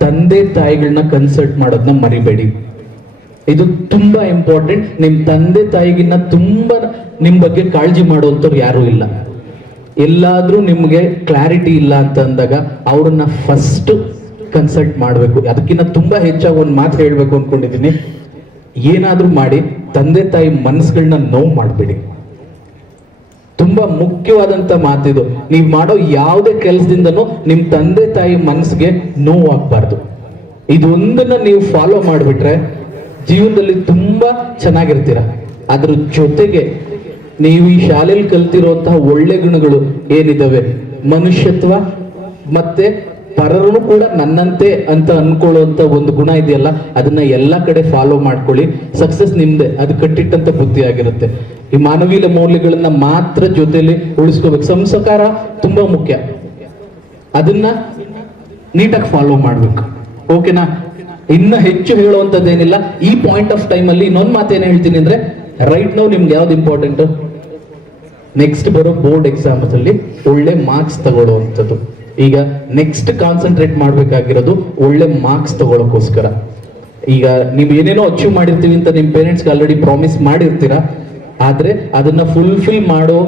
ತಂದೆ ತಾಯಿಗಳನ್ನ ಕನ್ಸಲ್ಟ್ ಮಾಡೋದನ್ನ ಮರಿಬೇಡಿ. ಇದು ತುಂಬಾ ಇಂಪಾರ್ಟೆಂಟ್. ನಿಮ್ ತಂದೆ ತಾಯಿಗಿನ್ನ ತುಂಬಾ ನಿಮ್ ಬಗ್ಗೆ ಕಾಳಜಿ ಮಾಡುವಂತವ್ರು ಯಾರು ಇಲ್ಲ. ಎಲ್ಲಾದ್ರೂ ನಿಮ್ಗೆ ಕ್ಲಾರಿಟಿ ಇಲ್ಲ ಅಂತ ಅಂದಾಗ ಅವ್ರನ್ನ ಫಸ್ಟ್ ಕನ್ಸಲ್ಟ್ ಮಾಡ್ಬೇಕು. ಅದಕ್ಕಿಂತ ತುಂಬಾ ಹೆಚ್ಚಾಗಿ ಒಂದು ಮಾತು ಹೇಳ್ಬೇಕು ಅನ್ಕೊಂಡಿದ್ದೀನಿ. ಏನಾದ್ರೂ ಮಾಡಿ ತಂದೆ ತಾಯಿ ಮನಸ್ಸುಗಳನ್ನ ನೋವು ಮಾಡಬೇಡಿ. ತುಂಬಾ ಮುಖ್ಯವಾದಂತ ಮಾತಿದು. ನೀವು ಮಾಡೋ ಯಾವುದೇ ಕೆಲಸದಿಂದನೂ ನಿಮ್ ತಂದೆ ತಾಯಿ ಮನಸ್ಸಿಗೆ ನೋವು ಆಗ್ಬಾರ್ದು. ಇದೊಂದನ್ನ ನೀವು ಫಾಲೋ ಮಾಡಿಬಿಟ್ರೆ ಜೀವನದಲ್ಲಿ ತುಂಬಾ ಚೆನ್ನಾಗಿರ್ತೀರ. ಅದ್ರ ಜೊತೆಗೆ ನೀವು ಈ ಶಾಲೆಯಲ್ಲಿ ಕಲ್ತಿರುವಂತಹ ಒಳ್ಳೆ ಗುಣಗಳು ಏನಿದಾವೆ, ಮನುಷ್ಯತ್ವ ಮತ್ತೆ ಪರರನ್ನು ಕೂಡ ನನ್ನಂತೆ ಅಂತ ಅನ್ಕೊಳ್ಳುವಂತ ಒಂದು ಗುಣ ಇದೆಯಲ್ಲ, ಅದನ್ನ ಎಲ್ಲಾ ಕಡೆ ಫಾಲೋ ಮಾಡ್ಕೊಳ್ಳಿ. ಸಕ್ಸಸ್ ನಿಮ್ದೆ, ಅದು ಕಟ್ಟಿಟ್ಟಂತ ಬುದ್ಧಿ ಆಗಿರುತ್ತೆ. ಈ ಮಾನವೀಯ ಮೌಲ್ಯಗಳನ್ನ ಮಾತ್ರ ಜೊತೆಲಿ ಉಳಿಸ್ಕೋಬೇಕು. ಸಂಸ್ಕಾರ ತುಂಬಾ ಮುಖ್ಯ, ಅದನ್ನ ನೀಟಾಗಿ ಫಾಲೋ ಮಾಡ್ಬೇಕು. ಓಕೆನಾ? ಇನ್ನ ಹೆಚ್ಚು ಹೇಳುವಂತದ್ದೇನಿಲ್ಲ. ಈ ಪಾಯಿಂಟ್ ಆಫ್ ಟೈಮ್ ಅಲ್ಲಿ ಇನ್ನೊಂದು ಮಾತೇನು ಹೇಳ್ತೀನಿ ಅಂದ್ರೆ, ರೈಟ್ ನಾವು ನಿಮ್ಗೆ ಯಾವ್ದು ಇಂಪಾರ್ಟೆಂಟ್, ನೆಕ್ಸ್ಟ್ ಬರೋ ಬೋರ್ಡ್ ಎಕ್ಸಾಮ್ಸ್ ಅಲ್ಲಿ ಒಳ್ಳೆ ಮಾರ್ಕ್ಸ್ ತಗೊಳ್ಳುವಂಥದ್ದು. ಈಗ ನೆಕ್ಸ್ಟ್ ಕಾನ್ಸಂಟ್ರೇಟ್ ಮಾಡ್ಬೇಕಾಗಿರೋದು ಒಳ್ಳೆ ಮಾರ್ಕ್ಸ್ ತಗೊಳ್ಳೋಕೋಸ್ಕರ. ಈಗ ನೀವು ಏನೇನೋ ಅಚೀವ್ ಮಾಡಿರ್ತೀವಿ ಅಂತ ನಿಮ್ ಪೇರೆಂಟ್ಸ್ಗೆ ಆಲ್ರೆಡಿ ಪ್ರಾಮಿಸ್ ಮಾಡಿರ್ತೀರಾ, ಆದ್ರೆ ಅದನ್ನ ಫುಲ್ಫಿಲ್ ಮಾಡೋ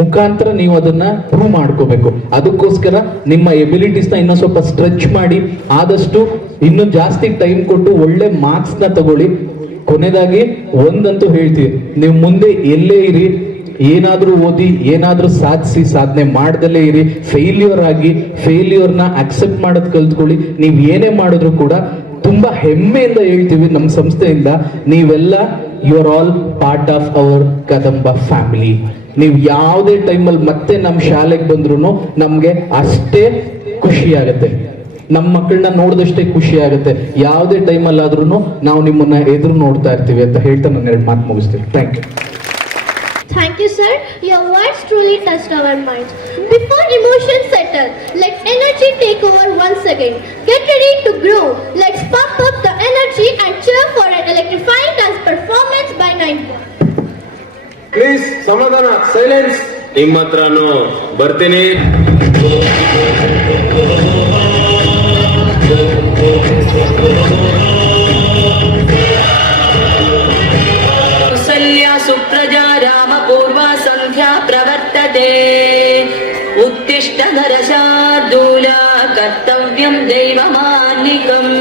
ಮುಖಾಂತರ ನೀವು ಅದನ್ನ ಪ್ರೂವ್ ಮಾಡ್ಕೋಬೇಕು. ಅದಕ್ಕೋಸ್ಕರ ನಿಮ್ಮ ಎಬಿಲಿಟೀಸ್ ನ ಇನ್ನೂ ಸ್ವಲ್ಪ ಸ್ಟ್ರೆಚ್ ಮಾಡಿ, ಆದಷ್ಟು ಇನ್ನೂ ಜಾಸ್ತಿ ಟೈಮ್ ಕೊಟ್ಟು ಒಳ್ಳೆ ಮಾರ್ಕ್ಸ್ ನ ತಗೊಳ್ಳಿ. ಕೊನೆಯದಾಗಿ ಒಂದಂತೂ ಹೇಳ್ತೀವಿ, ನೀವು ಮುಂದೆ ಎಲ್ಲೇ ಇರಿ, ಏನಾದ್ರೂ ಓದಿ, ಏನಾದ್ರೂ ಸಾಧಿಸಿ, ಸಾಧನೆ ಮಾಡ್ದಲೇ ಇರಿ. ಫೇಲ್ಯೂರ್ ಆಗಿ ಫೇಲ್ಯೂರ್ನ ಅಕ್ಸೆಪ್ಟ್ ಮಾಡೋದು ಕಲ್ತ್ಕೊಳ್ಳಿ. ನೀವು ಏನೇ ಮಾಡಿದ್ರು ಕೂಡ ತುಂಬಾ ಹೆಮ್ಮೆಯಿಂದ ಹೇಳ್ತೀವಿ ನಮ್ಮ ಸಂಸ್ಥೆಯಿಂದ, ನೀವೆಲ್ಲ you are all part of our Kadamba family. ನೀವು ಯಾವುದೇ ಟೈಮಲ್ಲಿ ಮತ್ತೆ ನಮ್ಮ ಶಾಲೆಗೆ ಬಂದ್ರು ನಮ್ಗೆ ಅಷ್ಟೇ ಖುಷಿ ಆಗುತ್ತೆ. ನಮ್ಮ ಮಕ್ಕಳನ್ನ ನೋಡಿದಷ್ಟೇ ಖುಷಿ ಆಗುತ್ತೆ. ಯಾವುದೇ ಟೈಮಲ್ಲಾದ್ರೂ ನಾವು ನಿಮ್ಮನ್ನ ಎದುರು ನೋಡ್ತಾ ಇರ್ತೀವಿ ಅಂತ ಹೇಳ್ತಾ ನಾನು 2 ಮಾತು ಮುಗಿಸ್ತೀನಿ. Thank you. Thank you, sir. Your words truly touched our minds. Before emotions settle, let energy take over once again. Get ready to grow. Let's ಸಮಾಧಾನ, ಸೈಲೆನ್ಸ್. ನಿಮ್ಮ ಹತ್ರನು ಬರ್ತೀನಿ. कौसल्या सुप्रजा रामपूर्वा सन्ध्या प्रवर्तते उत्तिष्ठ नरशार्दूला कर्तव्यं दैवमान्निकम्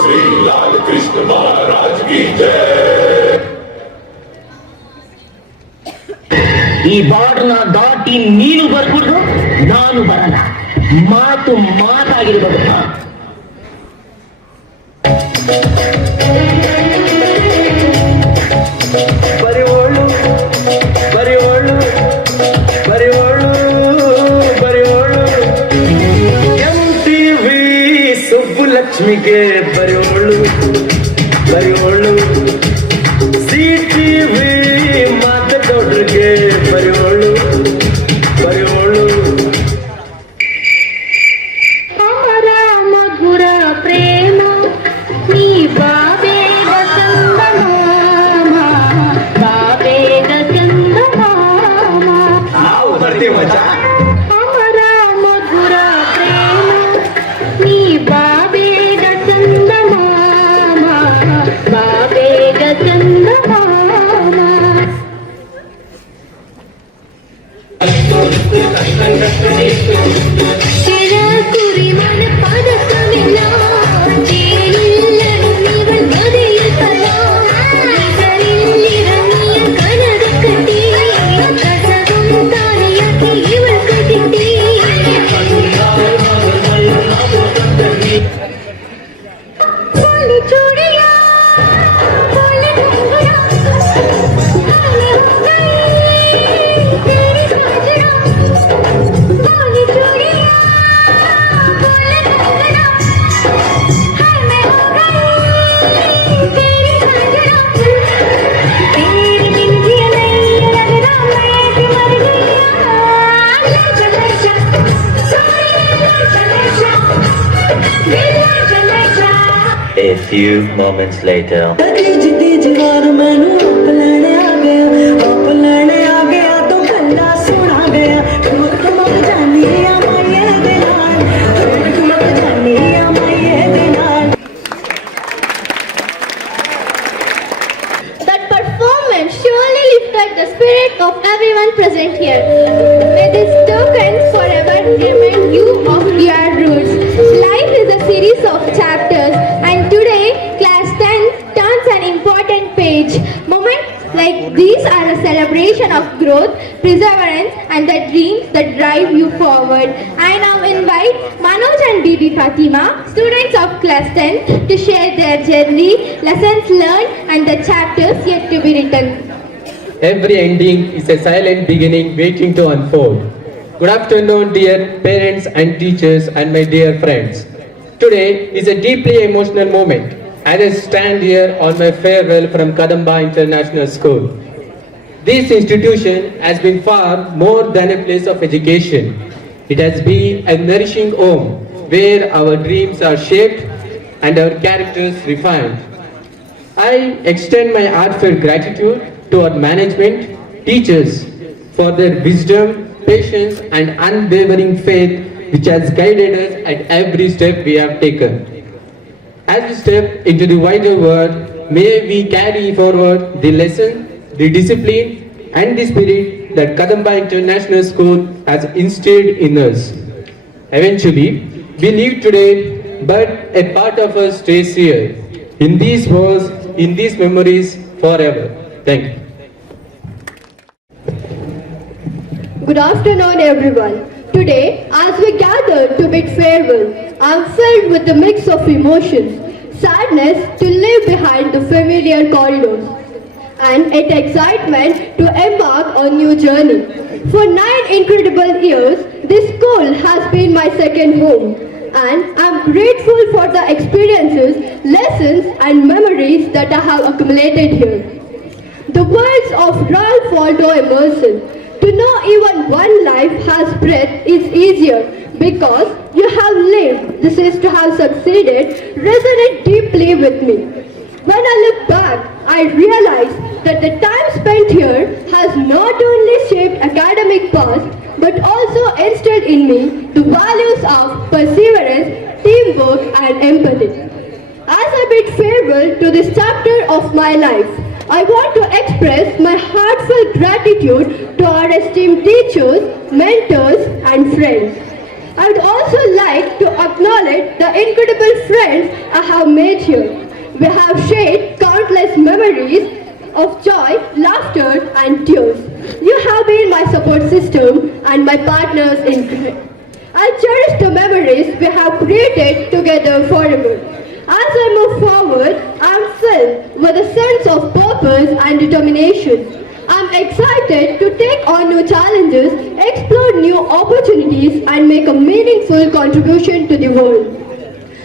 श्री लाल कृष्ण महाराज की जय. ಈ ಬಾರ್ಡರ್ನ ದಾಟಿ ನೀನು ಬರ್ಬಿಟ್ಟು ನಾನು ಬರಲ್ಲ. ಮಾತು ಮಾತಾಗಿರ್ಬೋದು. ಬರಿವೋಳು ಬರಿವೋಳು ಬರಿವೋಳು ಬರಿವೋಳು MTV ಸುಬ್ಬುಲಕ್ಷ್ಮಿಗೆ ಬರಿವೋಳು ಬರಿವೋಳು CTV ಮಾತಗೌಡ್ರಿಗೆ ಬರಿವೋಳು ಬರಿವೋಳು ಅಮರ ಮಧುರ ಪ್ರೇಮ ನೀ ಬಾಬೇಗ ಚಂದಮಾಮ ಬಾಬೇಗ ಚಂದಮಾಮ ನಾವು ಬರ್ತೀವಿ ಮಚ್ಚ. ಅಮರ ಮಧುರ ಪ್ರೇಮ ನೀ ಬಾಬೇಗ ಚಂದಮಾಮ ಬಾಬೇಗ ಚಂದಮಾಮ சிறகுறி மனப்பதக்கமெல்லாம் தேனில்லனும் இவள் மதையதெல்லாம் இதழில் இறங்கிய கனவு கட்டி கசவும் தாலியாக்கி இவள் கட்டிட்டே பொன்னி சூடியா பொன்னி கங்கனா ஆனே हो गई तेरी साजना பொன்னி சூடியா பொன்னி கங்கனா हाय मैं हो गई तेरी साजना तेरी बिंदी नहीं लगता मैं कि मर गई ले चले जा सोनी ले चले जा ले चले जा. A few moments later. जिद्दी जवान मैनू आप लैने आ गया तो गल्ला सुना गया. ठुमक ठुमक जानी आ माये दे नाल, ठुमक ठुमक जानी आ माये दे नाल. That performance surely lifted the spirit of everyone present here. May this token forever remind you of your roots. Life is a series of chapters, and today, class 10 turns an important page. Moments like these are a celebration of growth, perseverance, and the dreams that drive you forward. I now invite Manoj and Bibi Fatima, students of class 10, to share their journey, lessons learned, and the chapters yet to be written. Every ending is a silent beginning waiting to unfold. Good afternoon, dear parents and teachers and my dear friends. Today is a deeply emotional moment as I stand here on my farewell from Kadamba International School. This institution has been far more than a place of education. It has been a nourishing home where our dreams are shaped and our characters refined. I extend my heartfelt gratitude to our management, teachers, for their wisdom, patience, and unwavering faith which has guided us at every step we have taken. As we step into the wider world, may we carry forward the lesson, the discipline, and the spirit that Kadamba International School has instilled in us. Eventually, we leave today, but a part of us stays here, in these walls, in these memories, forever. Thank you. Good afternoon, everyone. Today, as we gather to bid farewell, I am filled with a mix of emotions, sadness to leave behind the familiar corridors, and yet excitement to embark on new journey. For 9 incredible years, this school has been my second home, and I am grateful for the experiences, lessons, and memories that I have accumulated here. The words of Ralph Waldo Emerson, to know even one life has breath is easier because you have lived, this is to have succeeded, resonate deeply with me. When I look back, I realize that the time spent here has not only shaped academic paths but also instilled in me the values of perseverance, teamwork and empathy. As I bid farewell to this chapter of my life, I want to express my heartfelt gratitude to our esteemed teachers, mentors and friends. I would also like to acknowledge the incredible friends I have made here. We have shared countless memories of joy, laughter and tears. You have been my support system and my partners in crime. I cherish the memories we have created together forever. As I move forward, I am filled with a sense of purpose and determination. I am excited to take on new challenges, explore new opportunities and make a meaningful contribution to the world.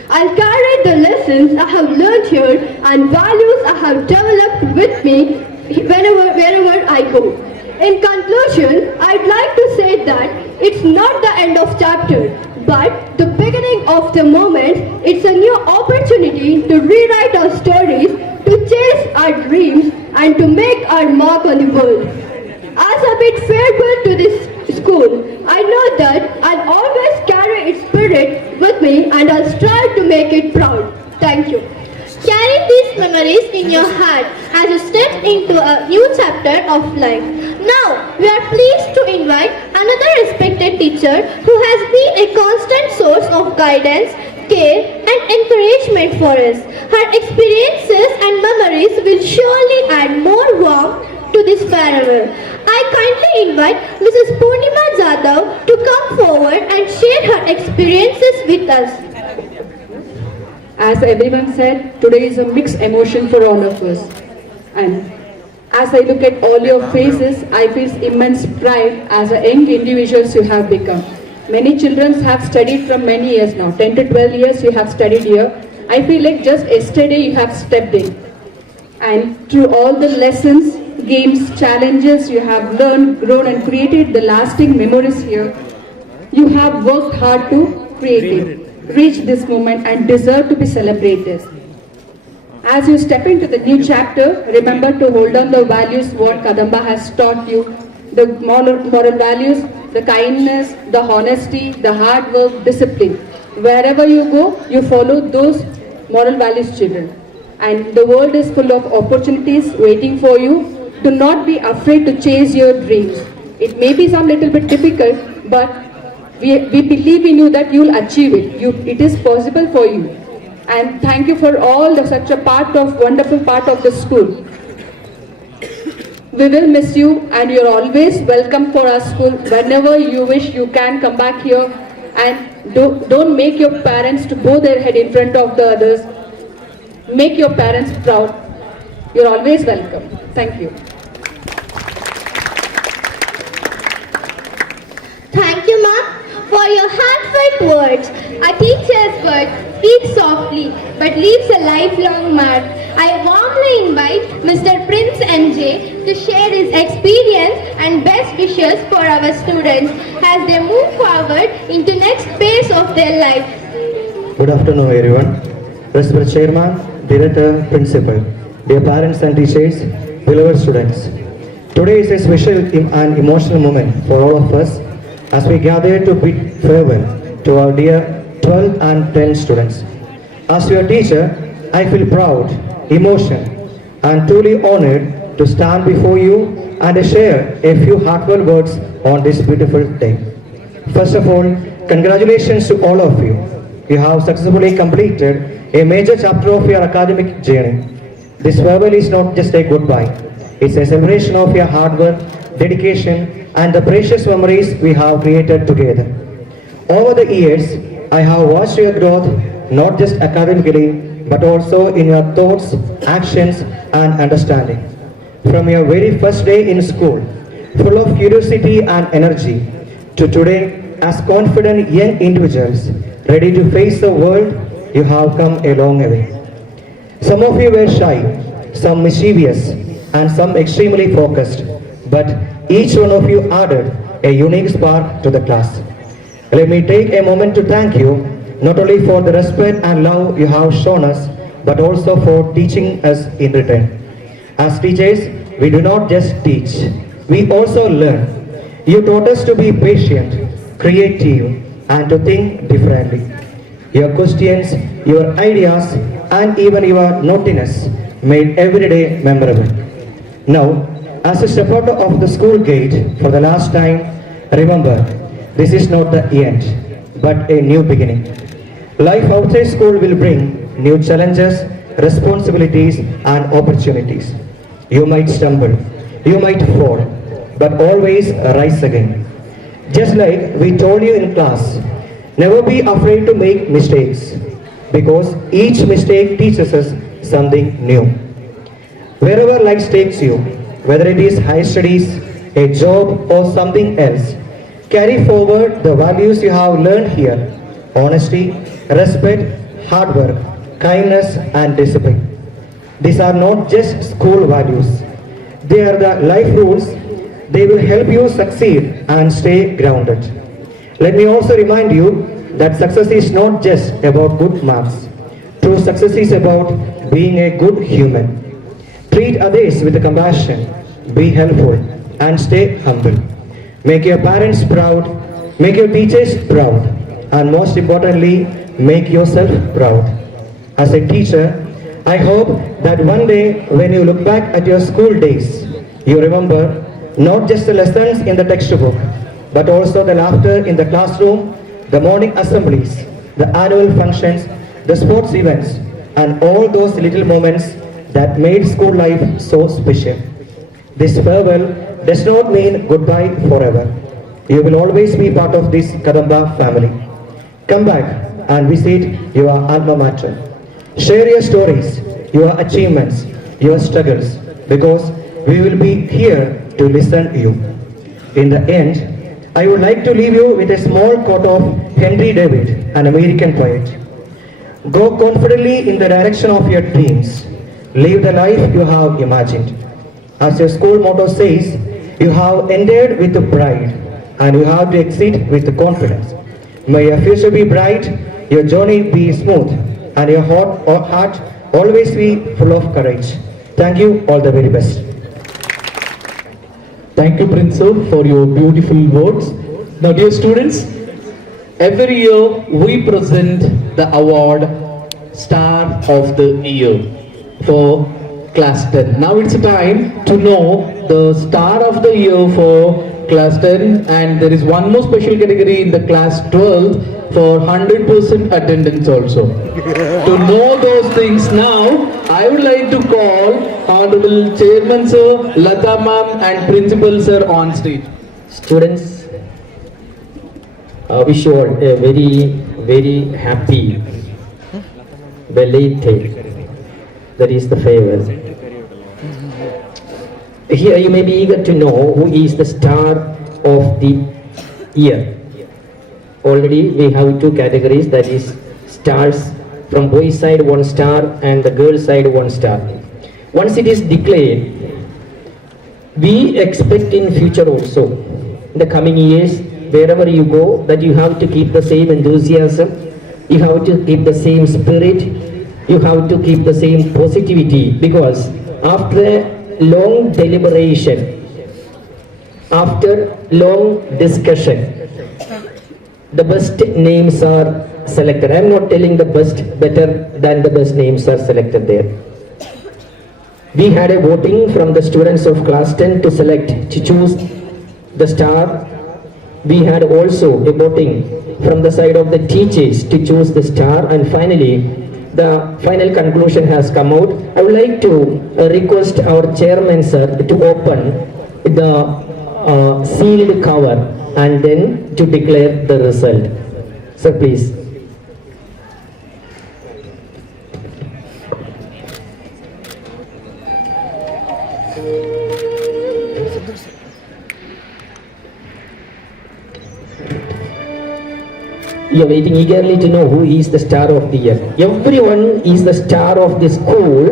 I'll carry the lessons I have learned here and values I have developed with me wherever I go. In conclusion, I'd like to say that it's not the end of chapter, but the beginning of the moment. It's a new opportunity to rewrite our stories, to chase our dreams, and to make our mark on the world. As I bid farewell to this school, I know that I'll always carry its spirit with me and I'll strive to make it proud. Thank you. Carry these memories in your heart as you step into a new chapter of life. Now, we are pleased to invite another respected teacher who has been a constant source of guidance, care and encouragement for us. Her experiences and memories will surely add more warmth to this farewell. I kindly invite Mrs. Purnima Jadhav to come forward and share her experiences with us. As everyone said, today is a mixed emotion for all of us. And as I look at all your faces, I feel immense pride as a young individuals you have become. Many children have studied from many years now, 10 to 12 years you have studied here. I feel like just yesterday you have stepped in. And through all the lessons, games, challenges you have learned, grown and created the lasting memories here. You have worked hard to create it, reach this moment and deserve to be celebrated. As you step into the new chapter, remember to hold on the values what Kadamba has taught you, the moral values, the kindness, the honesty, the hard work, discipline. Wherever you go, you follow those moral values, children. And the world is full of opportunities waiting for you. Do not be afraid to chase your dreams. It may be some little bit difficult, but we believe in you that you will achieve it. It is possible for you. And thank you for all such a wonderful part of the school. We will miss you and you're always welcome for our school. Whenever you wish, you can come back here and don't make your parents to bow their head in front of the others. Make your parents proud. You're always welcome. Thank you. Thank you, ma'am, for your heartfelt words. A teacher's word speaks softly but leaves a lifelong mark. I warmly invite Mr. Prince NJ to share his experience and best wishes for our students as they move forward into next phase of their life. Good afternoon, everyone. Respected Chairman, Director, Principal, dear parents and teachers, beloved students. Today is a special and emotional moment for all of us as we gather to bid farewell to our dear 12th and 10th students. As your teacher, I feel proud, emotional, and truly honored to stand before you and share a few heartfelt words on this beautiful day. First of all, congratulations to all of you. You have successfully completed a major chapter of your academic journey. This farewell is not just a goodbye. It's a celebration of your hard work, dedication, and the precious memories we have created together. Over the years, I have watched your growth, not just academically, but also in your thoughts, actions, and understanding. From your very first day in school, full of curiosity and energy, to today, as confident young individuals, ready to face the world, you have come a long way. Some of you were shy, some mischievous, and some extremely focused, but each one of you added a unique spark to the class. Let me take a moment to thank you, not only for the respect and love you have shown us, but also for teaching us in return. As teachers, we do not just teach, we also learn. You taught us to be patient, creative, and to think differently. Your questions, your ideas, and even your naughtiness made every day memorable. Now, as you step out of the school gate for the last time, remember, this is not the end, but a new beginning. Life outside school will bring new challenges, responsibilities, and opportunities. You might stumble, you might fall, but always rise again. Just like we told you in class, never be afraid to make mistakes, because each mistake teaches us something new. Wherever life takes you, whether it is high studies, a job, or something else, carry forward the values you have learned here: honesty, respect, hard work, kindness, and discipline. These are not just school values, they are the life rules. They will help you succeed and stay grounded. Let me also remind you that success is not just about good marks. True success is about being a good human. Treat others with compassion, be helpful, and stay humble. Make your parents proud, make your teachers proud, and most importantly, make yourself proud. As a teacher, I hope that one day when you look back at your school days, you remember not just the lessons in the textbook, but also the laughter in the classroom, the morning assemblies, the annual functions, the sports events, and all those little moments that made school life so special. This farewell does not mean goodbye forever. You will always be part of this Kadamba family. Come back and visit your alma mater. Share your stories, your achievements, your struggles, because we will be here to listen to you. In the end, I would like to leave you with a small quote of Henry David, an American poet. Go confidently in the direction of your dreams. Live the life you have imagined. As your school motto says, you have entered with pride and you have to exit with confidence. May your future be bright, your journey be smooth, and your heart always be full of courage. Thank you, all the very best. Thank you, Prince, for your beautiful words. Now, dear students, every year we present the award Star of the Year for Class 10. Now it's time to know the Star of the Year for Class 10, and there is one more special category in the Class 12 for 100% attendance also. To know those things now, I would like to call Honorable Chairman Sir, Lata Ma'am, and Principal Sir on stage. Students, wish you all a very, very happy belated, that is the farewell. Here you may be eager to know who is the star of the year. Already we have two categories, that is stars. From boys side 1 star and the girl side 1 star. Once it is declared, we expect in future also, in the coming years, wherever you go, that you have to keep the same enthusiasm, you have to keep the same spirit, you have to keep the same positivity, because after long deliberation, after long discussion, the best names are selected. I am not telling the best better than the best names are selected there. We had a voting from the students of class 10 to select, to choose the star. We had also a voting from the side of the teachers to choose the star, and finally the final conclusion has come out. I would like to request our chairman sir to open the sealed cover and then to declare the result. Sir, please. You are waiting eagerly to know who is the star of the year. Everyone is the star of the school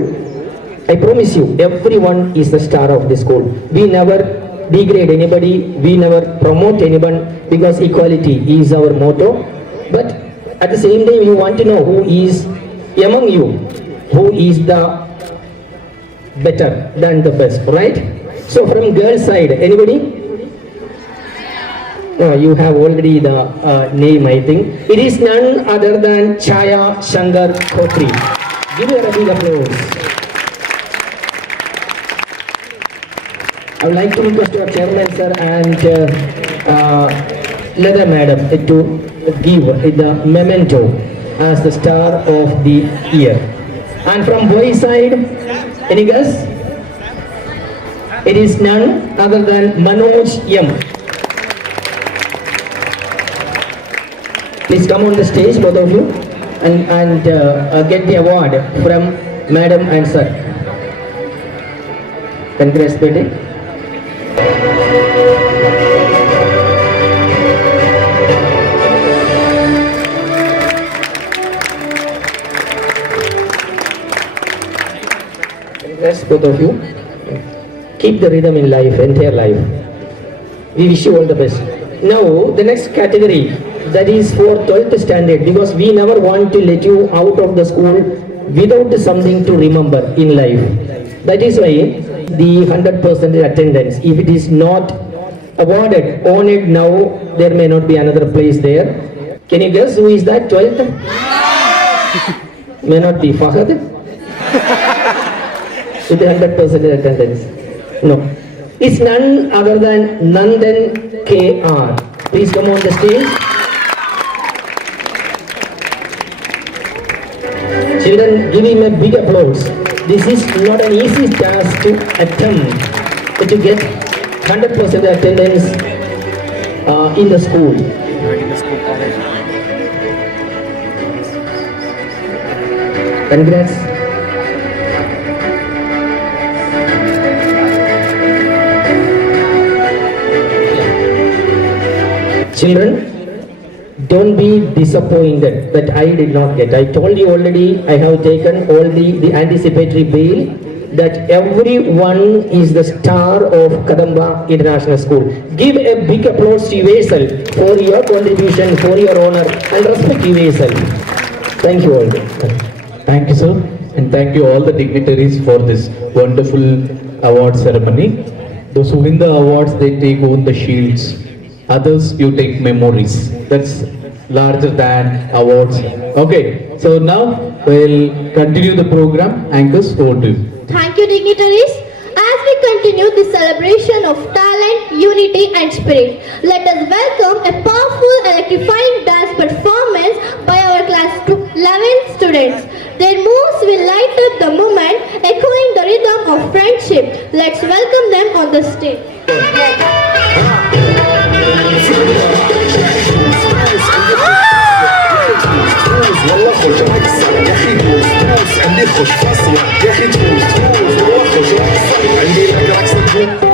I promise you, everyone is the star of the school. We never degrade anybody, we never promote anyone, because equality is our motto. But at the same time, you want to know who is among you, who is the better than the best, right? So from girls side, anybody? You have already the name, I think. It is none other than Chaya Shankar Khotri. Give her a big applause. I would like to request our chairman, sir, and Leather madam to give the memento as the star of the year. And from boys side, any guess? It is none other than Manoj M. Please come on the stage, both of you, and get the award from madam and sir. Congrats, Betty. Congrats, both of you. Keep the rhythm in life, entire life. We wish you all the best. Now, the next category, that is for 12th standard, because we never want to let you out of the school without something to remember in life. That is why the 100% attendance, if it is not awarded on it now, there may not be another place there. Can you guess who is that 12th? May not be Fahad with the 100% attendance. No. It's none other than Nandan K.R. Please come on the stage. Children, give him a big applause. This is not an easy task to attempt to get 100% attendance in the school. Congrats. Children, don't be disappointed that I did not get. I told you already, I have taken all the anticipatory bail, that everyone is the star of Kadamba International School. Give a big applause to yourself for your contribution, for your honor, and respect yourself. Thank you all. Thank you, sir, and thank you all the dignitaries for this wonderful award ceremony. Those who win the awards, they take home the shields. Others, you take memories. That's larger than awards. Okay, so now we'll continue the program. Anchors, over to you. Thank you, dignitaries. As we continue the celebration of talent, unity and spirit, let us welcome a powerful electrifying dance performance by our class 11 students. Their moves will light up the moment, echoing the rhythm of friendship. Let's welcome them on the stage. والله خوش اكثر يا اخي تروس تروس عندي خوش فاصله يا اخي تروس تروس والله خوش اكثر عندي لك رقصه تروس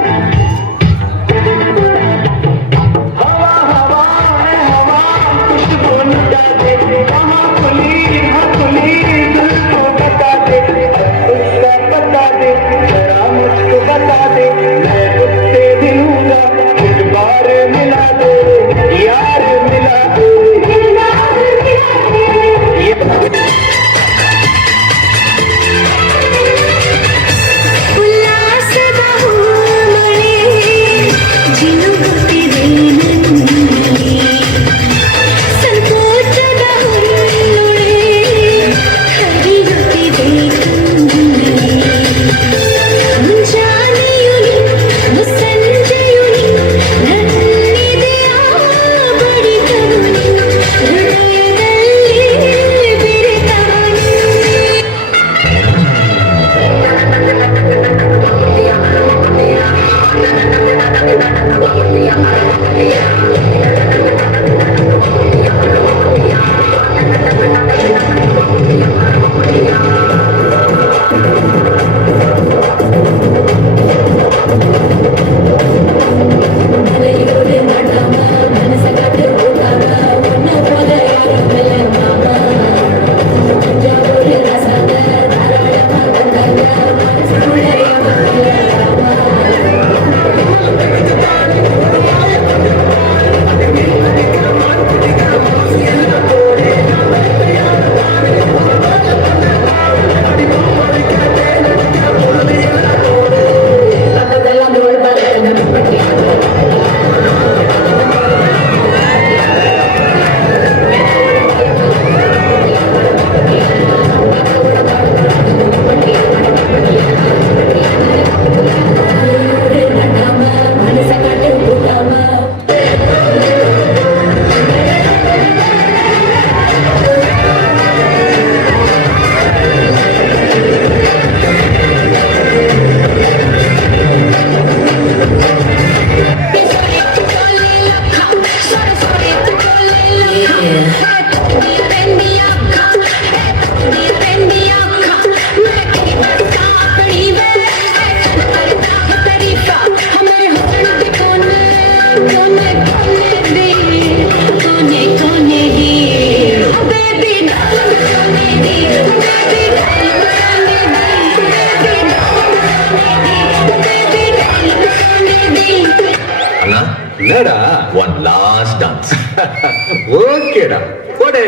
ಓಕೆಡಾ ಕೊಡೆ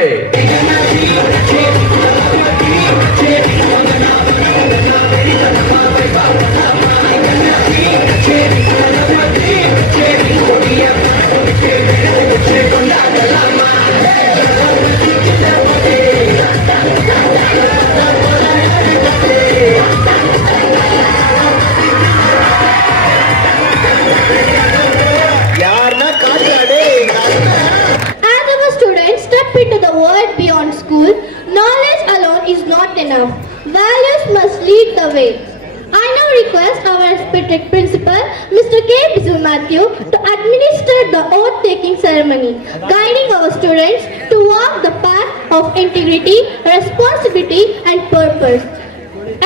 ಯಾರನ್ನ ಕಾಟಾಡೆ As our students step into the world beyond school, knowledge alone is not enough. Values must lead the way. I now request our respected principal, Mr. K. Bizu Matthew, to administer the oath-taking ceremony, guiding our students to walk the path of integrity, responsibility, and purpose.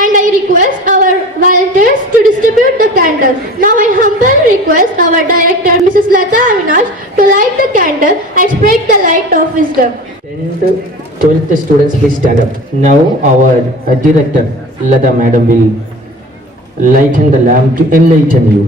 And I request our volunteers to distribute the candle. Now I humbly request our director, Mrs. Lata Avinash, to light the candle and spread the light of wisdom. 10th, 12th students, please stand up. Now our director, Lata madam, will lighten the lamp to enlighten you.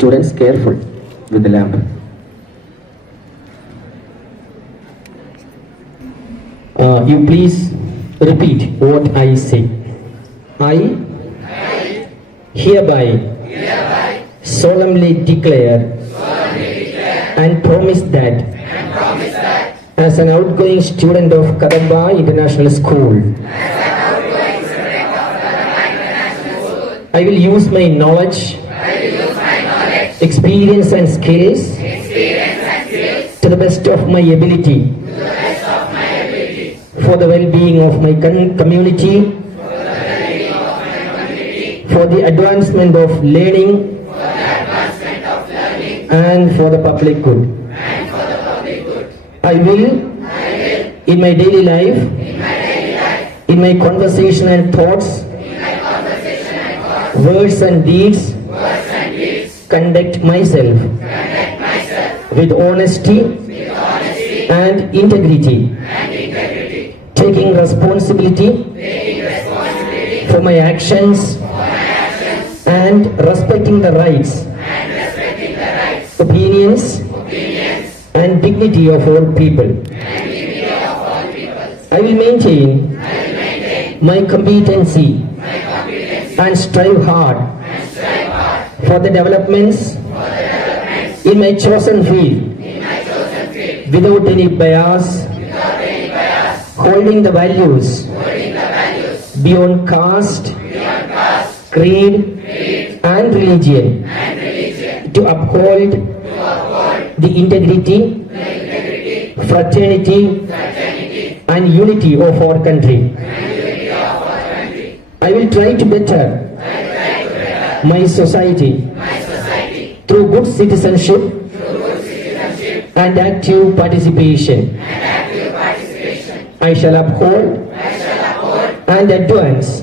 Students, careful with the lamp. You please repeat what I say. I hereby solemnly declare and promise that as an outgoing student of Kadamba International School, I will use my knowledge, experience and skills to the best of my ability for the well-being of my community, for the advancement of learning and for the public good. I will, in my daily life, in my conversation and thoughts, words and deeds, conduct myself with honesty and integrity, taking responsibility for my actions and respecting the rights, opinions and dignity of all people. I will maintain my competency and strive hard for the developments in my chosen field without any bias, holding the values beyond caste, creed and religion to uphold the integrity, fraternity and unity of our country. I will try to better my society through good citizenship and active participation. I shall uphold and advance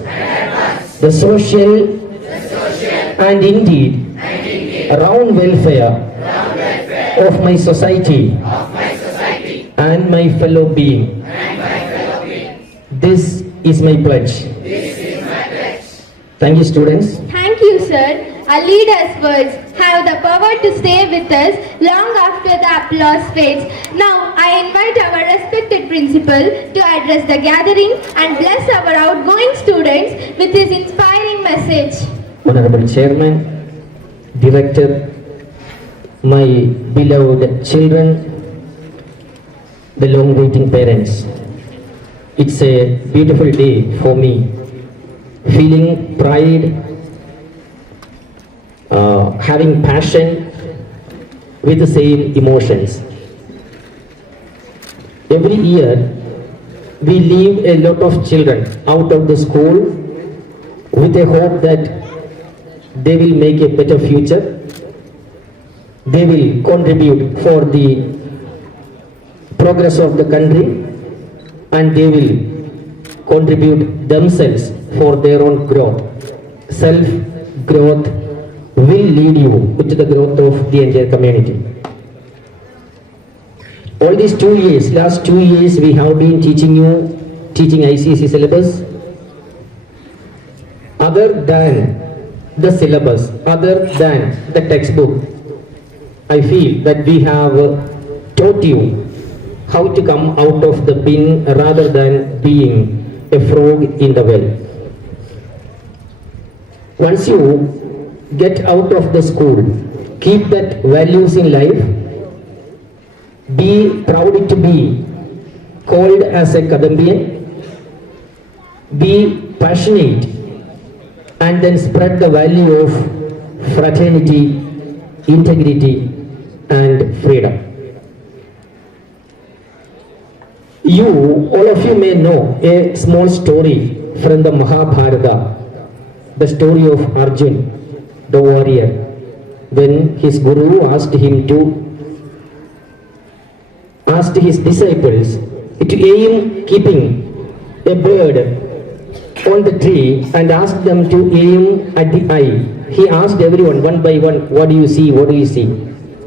the social and indeed around welfare of my society and my fellow being. This is my pledge. Thank you, students. Thank you, sir. Our leaders' words have the power to stay with us long after the applause fades. Now, I invite our respected principal to address the gathering and bless our outgoing students with his inspiring message. Honorable Chairman, Director, my beloved children, the long-waiting parents. It's a beautiful day for me, feeling pride, having passion with the same emotions. Every year, we leave a lot of children out of the school with a hope that they will make a better future, they will contribute for the progress of the country, and they will contribute themselves for their own growth. Self-growth will lead you to the growth of the entire community. All these 2 years, last 2 years, we have been teaching ICSE syllabus. Other than the syllabus, other than the textbook, I feel that we have taught you how to come out of the bin rather than being a frog in the well. Once you get out of the school, keep that values in life, be proud to be called as a Kadambian, be passionate, and then spread the value of fraternity, integrity, and freedom. All of you may know a small story from the Mahabharata, the story of Arjun, the warrior, when his guru asked his disciples to aim keeping a bird on the tree and asked them to aim at the eye. He asked everyone one by one, what do you see, what do you see?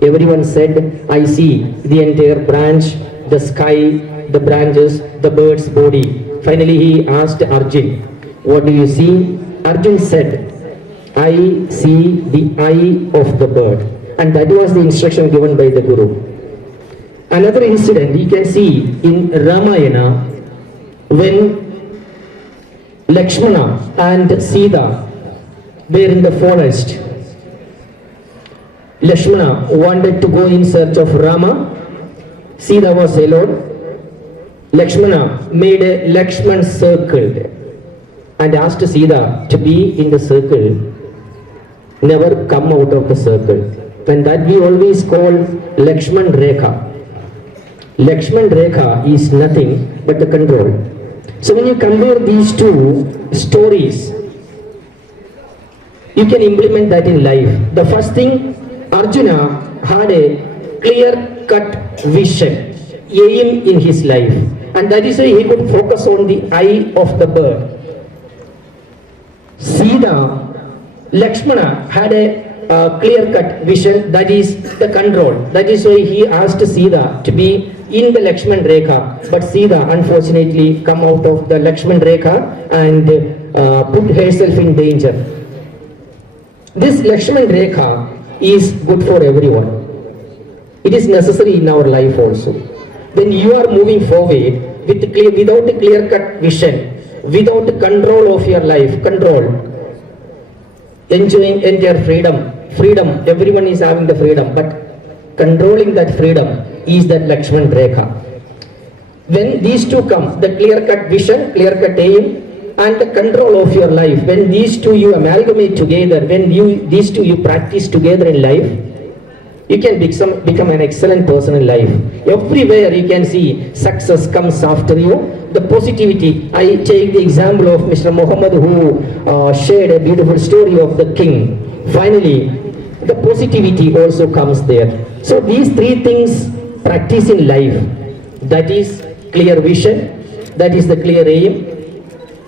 Everyone said, I see the entire branch, the sky, the branches, the bird's body. Finally he asked Arjun, what do you see? Arjun said, I see the eye of the bird. And that was the instruction given by the Guru. Another incident you can see in Ramayana, when Lakshmana and Sita were in the forest. Lakshmana wanted to go in search of Rama. Sita was alone. Lakshmana made a Lakshman circle and asked Sita to be in the circle, never come out of the circle. And that we always call Lakshman Rekha. Lakshman Rekha is nothing but the control. So when you compare these two stories, you can implement that in life. The first thing, Arjuna had a clear-cut vision, aim in his life. And that is why he could focus on the eye of the bird. Sita, Lakshmana had a clear-cut vision, that is the control. That is why he asked Sita to be in the Lakshman Rekha. But Sita unfortunately come out of the Lakshman Rekha and put herself in danger. This Lakshman Rekha is good for everyone. It is necessary in our life also. When you are moving forward without a clear-cut vision, without control of your life, enjoying entire freedom, everyone is having the freedom, but controlling that freedom is that Lakshman Rekha. When these two come, the clear-cut vision, clear-cut aim, and the control of your life, when these two you amalgamate together, when these two you practice together in life, you can become an excellent person in life. Everywhere you can see success comes after you. The positivity, I take the example of Mr. Muhammad who shared a beautiful story of the king. Finally, the positivity also comes there. So these three things practice in life. That is clear vision, that is the clear aim,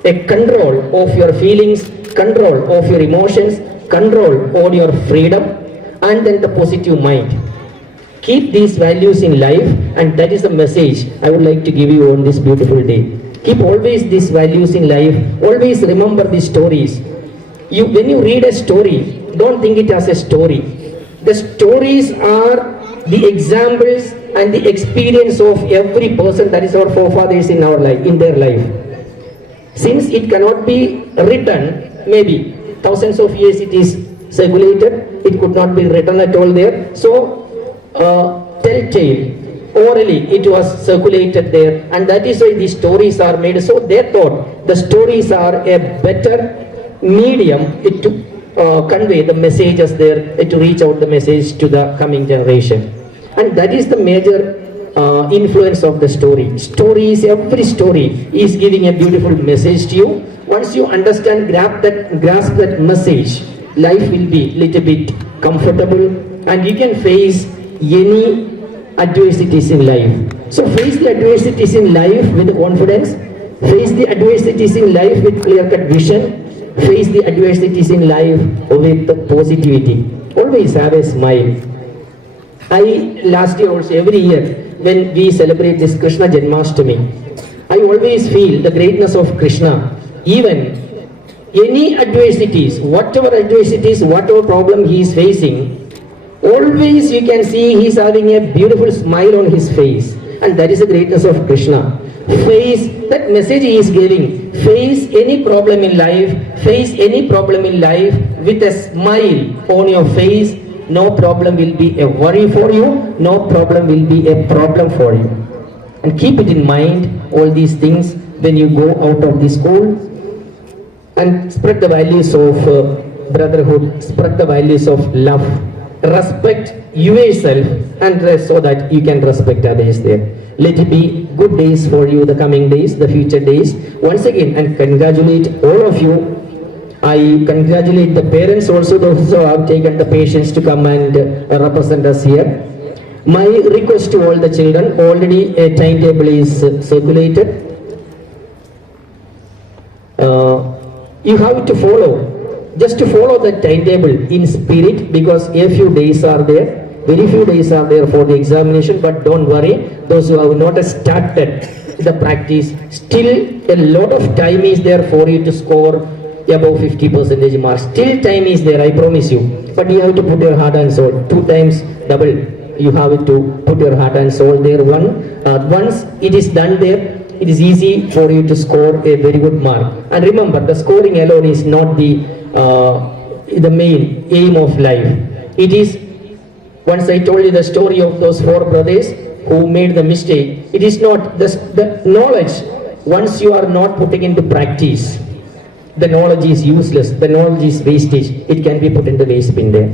a control of your feelings, control of your emotions, control on your freedom, and then the positive mind. Keep these values in life, and that is the message I would like to give you on this beautiful day. Keep always these values in life. Always remember these stories. When you read a story, don't think it as a story. The stories are the examples and the experience of every person, that is our forefathers in their life. Since it cannot be written, maybe thousands of years it is circulated, it could not be written at all there. So, telltale, orally it was circulated there, and that is why these stories are made. So they thought the stories are a better medium to convey the messages there, to reach out the message to the coming generation. And that is the major influence of the story. Stories, every story is giving a beautiful message to you. Once you understand, grasp that message, life will be little bit comfortable, and you can face any adversities in life. So face the adversities in life with confidence, face the adversities in life with clear-cut vision, face the adversities in life with positivity. Always have a smile. Last year also, every year, when we celebrate this Krishna Janmashtami, I always feel the greatness of Krishna. Even any adversities, whatever problem he is facing, always you can see he is having a beautiful smile on his face. And that is the greatness of Krishna. Face that message he is giving. Face any problem in life, with a smile on your face. No problem will be a worry for you, no problem will be a problem for you. And keep it in mind, all these things, when you go out of the school, and spread the values of brotherhood, spread the values of love, respect yourself, and so that you can respect others there. Let it be good days for you, the coming days, the future days. Once again, and congratulate all of you. I congratulate the parents also, those who have taken the patience to come and represent us here. My request to all the children, already a timetable is circulated. You have to follow, just to follow the timetable in spirit, because a few days are there, very few days are there for the examination, but don't worry, those who have not started the practice, still a lot of time is there for you to score above 50% marks. Still time is there, I promise you. But you have to put your heart and soul. 2 times double. You have to put your heart and soul there. Once it is done there, it is easy for you to score a very good mark. And remember, the scoring alone is not the main aim of life. It is, once I told you the story of those 4 brothers who made the mistake. It is not the knowledge. Once you are not putting into practice, the knowledge is useless, the knowledge is wastage, it can be put in the waste bin there.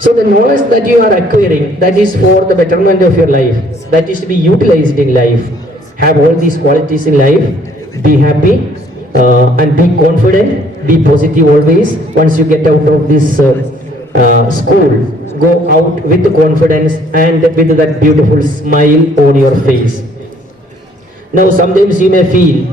So the knowledge that you are acquiring, that is for the betterment of your life, that is to be utilized in life. Have all these qualities in life, be happy and be confident, be positive always. Once you get out of this school, go out with the confidence and with that beautiful smile on your face. Now sometimes you may feel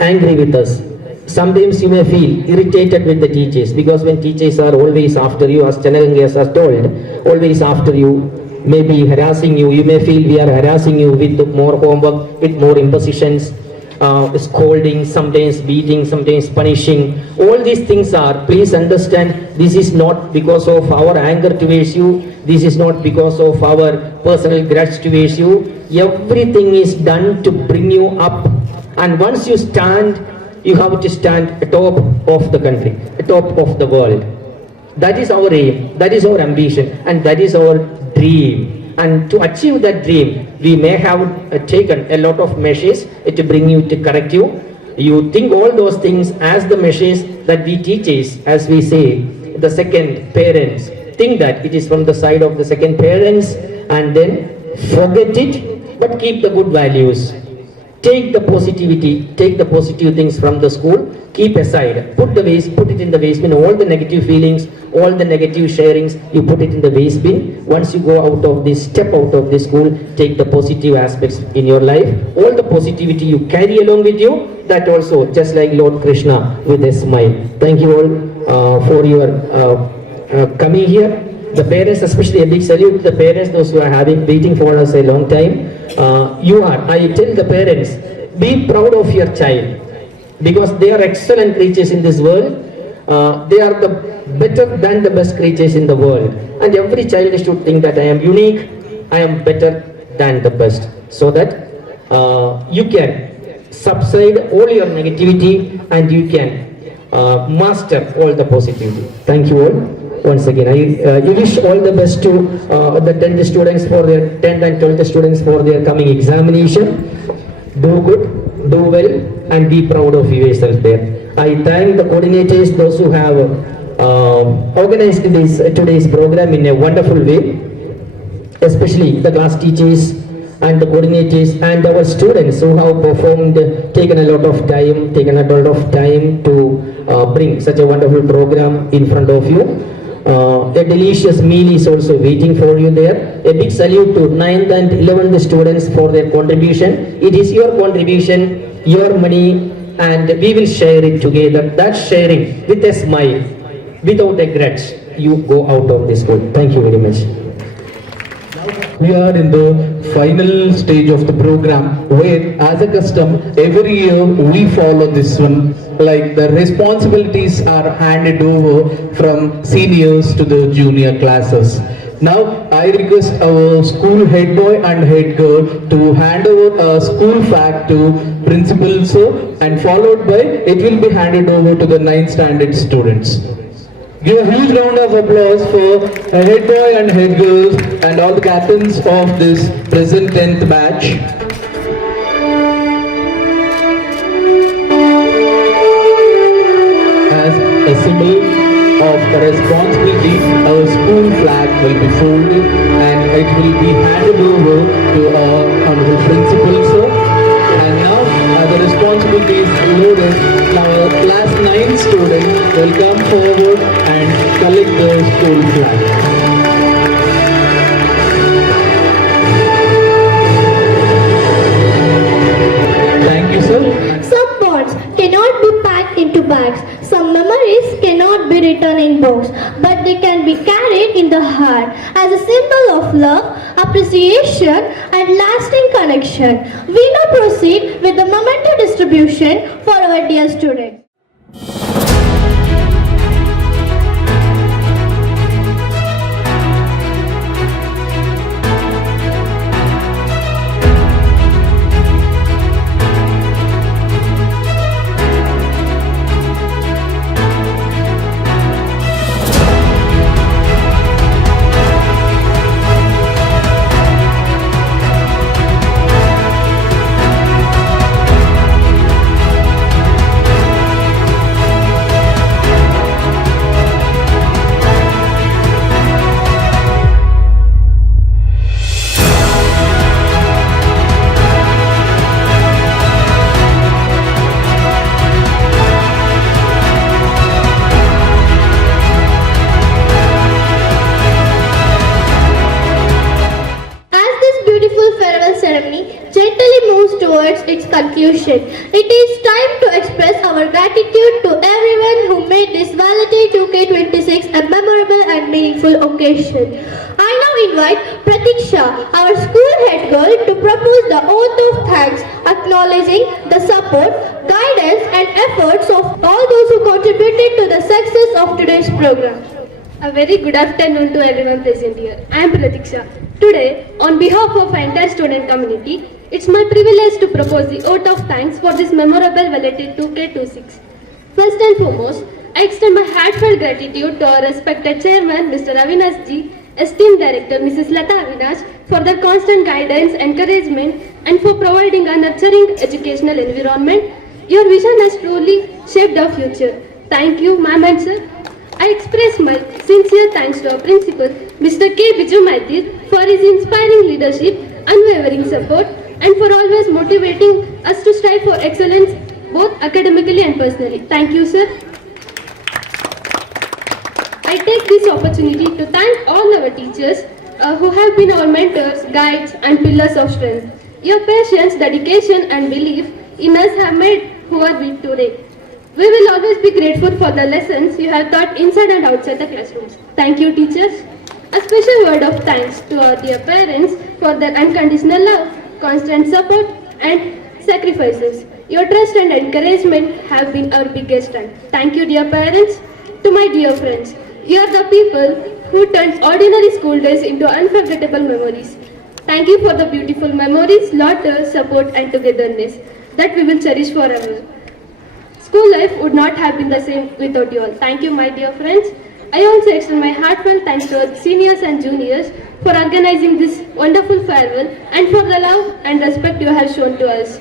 angry with us. Sometimes you may feel irritated with the teachers, because when teachers are always after you, as Channagangas has told, always after you, maybe harassing you, you may feel we are harassing you with more homework, with more impositions, scolding, sometimes beating, sometimes punishing. All these things are, please understand, this is not because of our anger towards you, this is not because of our personal grudge towards you. Everything is done to bring you up, and once you stand, you have to stand atop of the country, atop of the world. That is our aim, that is our ambition, and that is our dream. And to achieve that dream, we may have taken a lot of measures to bring you, to correct you. You think all those things as the measures that we teachers, as we say, the second parents, think that it is from the side of the second parents, and then forget it, but keep the good values. Take the positivity, take the positive things from the school, keep aside, put it in the waste bin, all the negative feelings, all the negative sharings, you put it in the waste bin. Once you go out of this, step out of this school, take the positive aspects in your life, all the positivity you carry along with you, that also, just like Lord Krishna with a smile. Thank you all for your coming here. The parents, especially a big salute to the parents, those who are waiting for us a long time. I tell the parents, be proud of your child, because they are excellent creatures in this world. They are the better than the best creatures in the world. And every child should think that I am unique, I am better than the best, so that you can subside all your negativity and you can master all the positivity. Thank you all. Once again, I wish all the best to the 10th students for their 10th and 12th students for their coming examination. Do good, do well, and be proud of yourself there. I thank the coordinators, those who have organized today's program in a wonderful way, especially the class teachers and the coordinators and our students who have performed, taken a lot of time to bring such a wonderful program in front of you. A delicious meal is also waiting for you there. A big salute to 9th and 11th students for their contribution. It is your contribution, your money, and we will share it together. That sharing with a smile, without a grudge, you go out of this school. Thank you very much. We are in the final stage of the program where, as a custom, every year we follow this one. Like the responsibilities are handed over from seniors to the junior classes. Now I request our school head boy and head girl to hand over a school fact to principal sir, and followed by it will be handed over to the 9th standard students. Give a huge round of applause for head boy and head girls and all the captains of this present 10th batch. As a symbol of responsibility, our school flag will be folded and it will be handed over to our honorable principal sir. And now the responsibility is loaded. Now class 9 students will come forward and collect the school flag. Thank you, sir. Some bonds cannot be packed into bags. Some memories cannot be written in books, but they can be carried in the heart as a symbol of love, appreciation, and lasting connection. We now proceed with the memento distribution for our dear students. Its conclusion. It is time to express our gratitude to everyone who made this Valentine 2K26 a memorable and meaningful occasion. I now invite Pratiksha, our school head girl, to propose the oath of thanks, acknowledging the support, guidance and efforts of all those who contributed to the success of today's program. A very good afternoon to everyone present here. I am Pratiksha. Today, on behalf of our entire student community, it's my privilege to propose the oath of thanks for this memorable Valentine 2K26. First and foremost, I extend my heartfelt gratitude to our respected chairman, Mr. Avinash Ji, esteemed director, Mrs. Lata Avinash, for their constant guidance, encouragement, and for providing a nurturing educational environment. Your vision has truly shaped our future. Thank you, ma'am and sir. I express my sincere thanks to our principal, Mr. K. Biju Maitir, for his inspiring leadership, unwavering support, and for always motivating us to strive for excellence both academically and personally. Thank you, sir. I take this opportunity to thank all our teachers who have been our mentors, guides, and pillars of strength. Your patience, dedication, and belief in us have made who are we today. We will always be grateful for the lessons you have taught inside and outside the classrooms. Thank you, teachers. A special word of thanks to our dear parents for their unconditional love, constant support, and sacrifices. Your trust and encouragement have been our biggest strength. Thank you, dear parents. To my dear friends, you are the people who turned ordinary school days into unforgettable memories. Thank you for the beautiful memories, laughter, support, and togetherness that we will cherish forever. School life would not have been the same without you all. Thank you, my dear friends. I also extend my heartfelt thanks to our seniors and juniors for organizing this wonderful farewell and for the love and respect you have shown to us.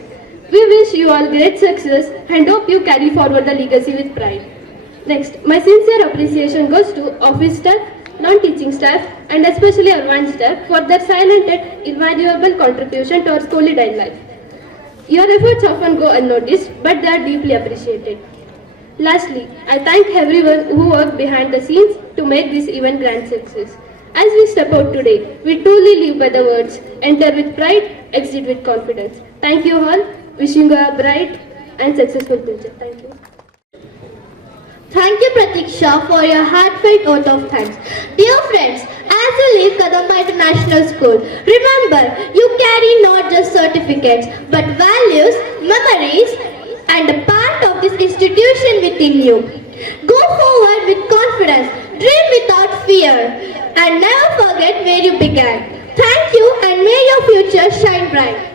We wish you all great success and hope you carry forward the legacy with pride. Next, my sincere appreciation goes to office staff, non-teaching staff and especially our one staff for their silent yet invaluable contribution to our school-day life. Your efforts often go unnoticed, but they are deeply appreciated. Lastly, I thank everyone who worked behind the scenes to make this event grand success. As we step out today, we truly live by the words, enter with pride, exit with confidence. Thank you all. Wishing you a bright and successful future. Thank you. Thank you, Pratiksha, for your heartfelt vote of thanks. Dear friends, as you leave Kadamba International School, remember, you carry not just certificates, but values, memories, and a part of this institution within you. Go forward with confidence, dream without fear, and never forget where you began. Thank you, and may your future shine bright.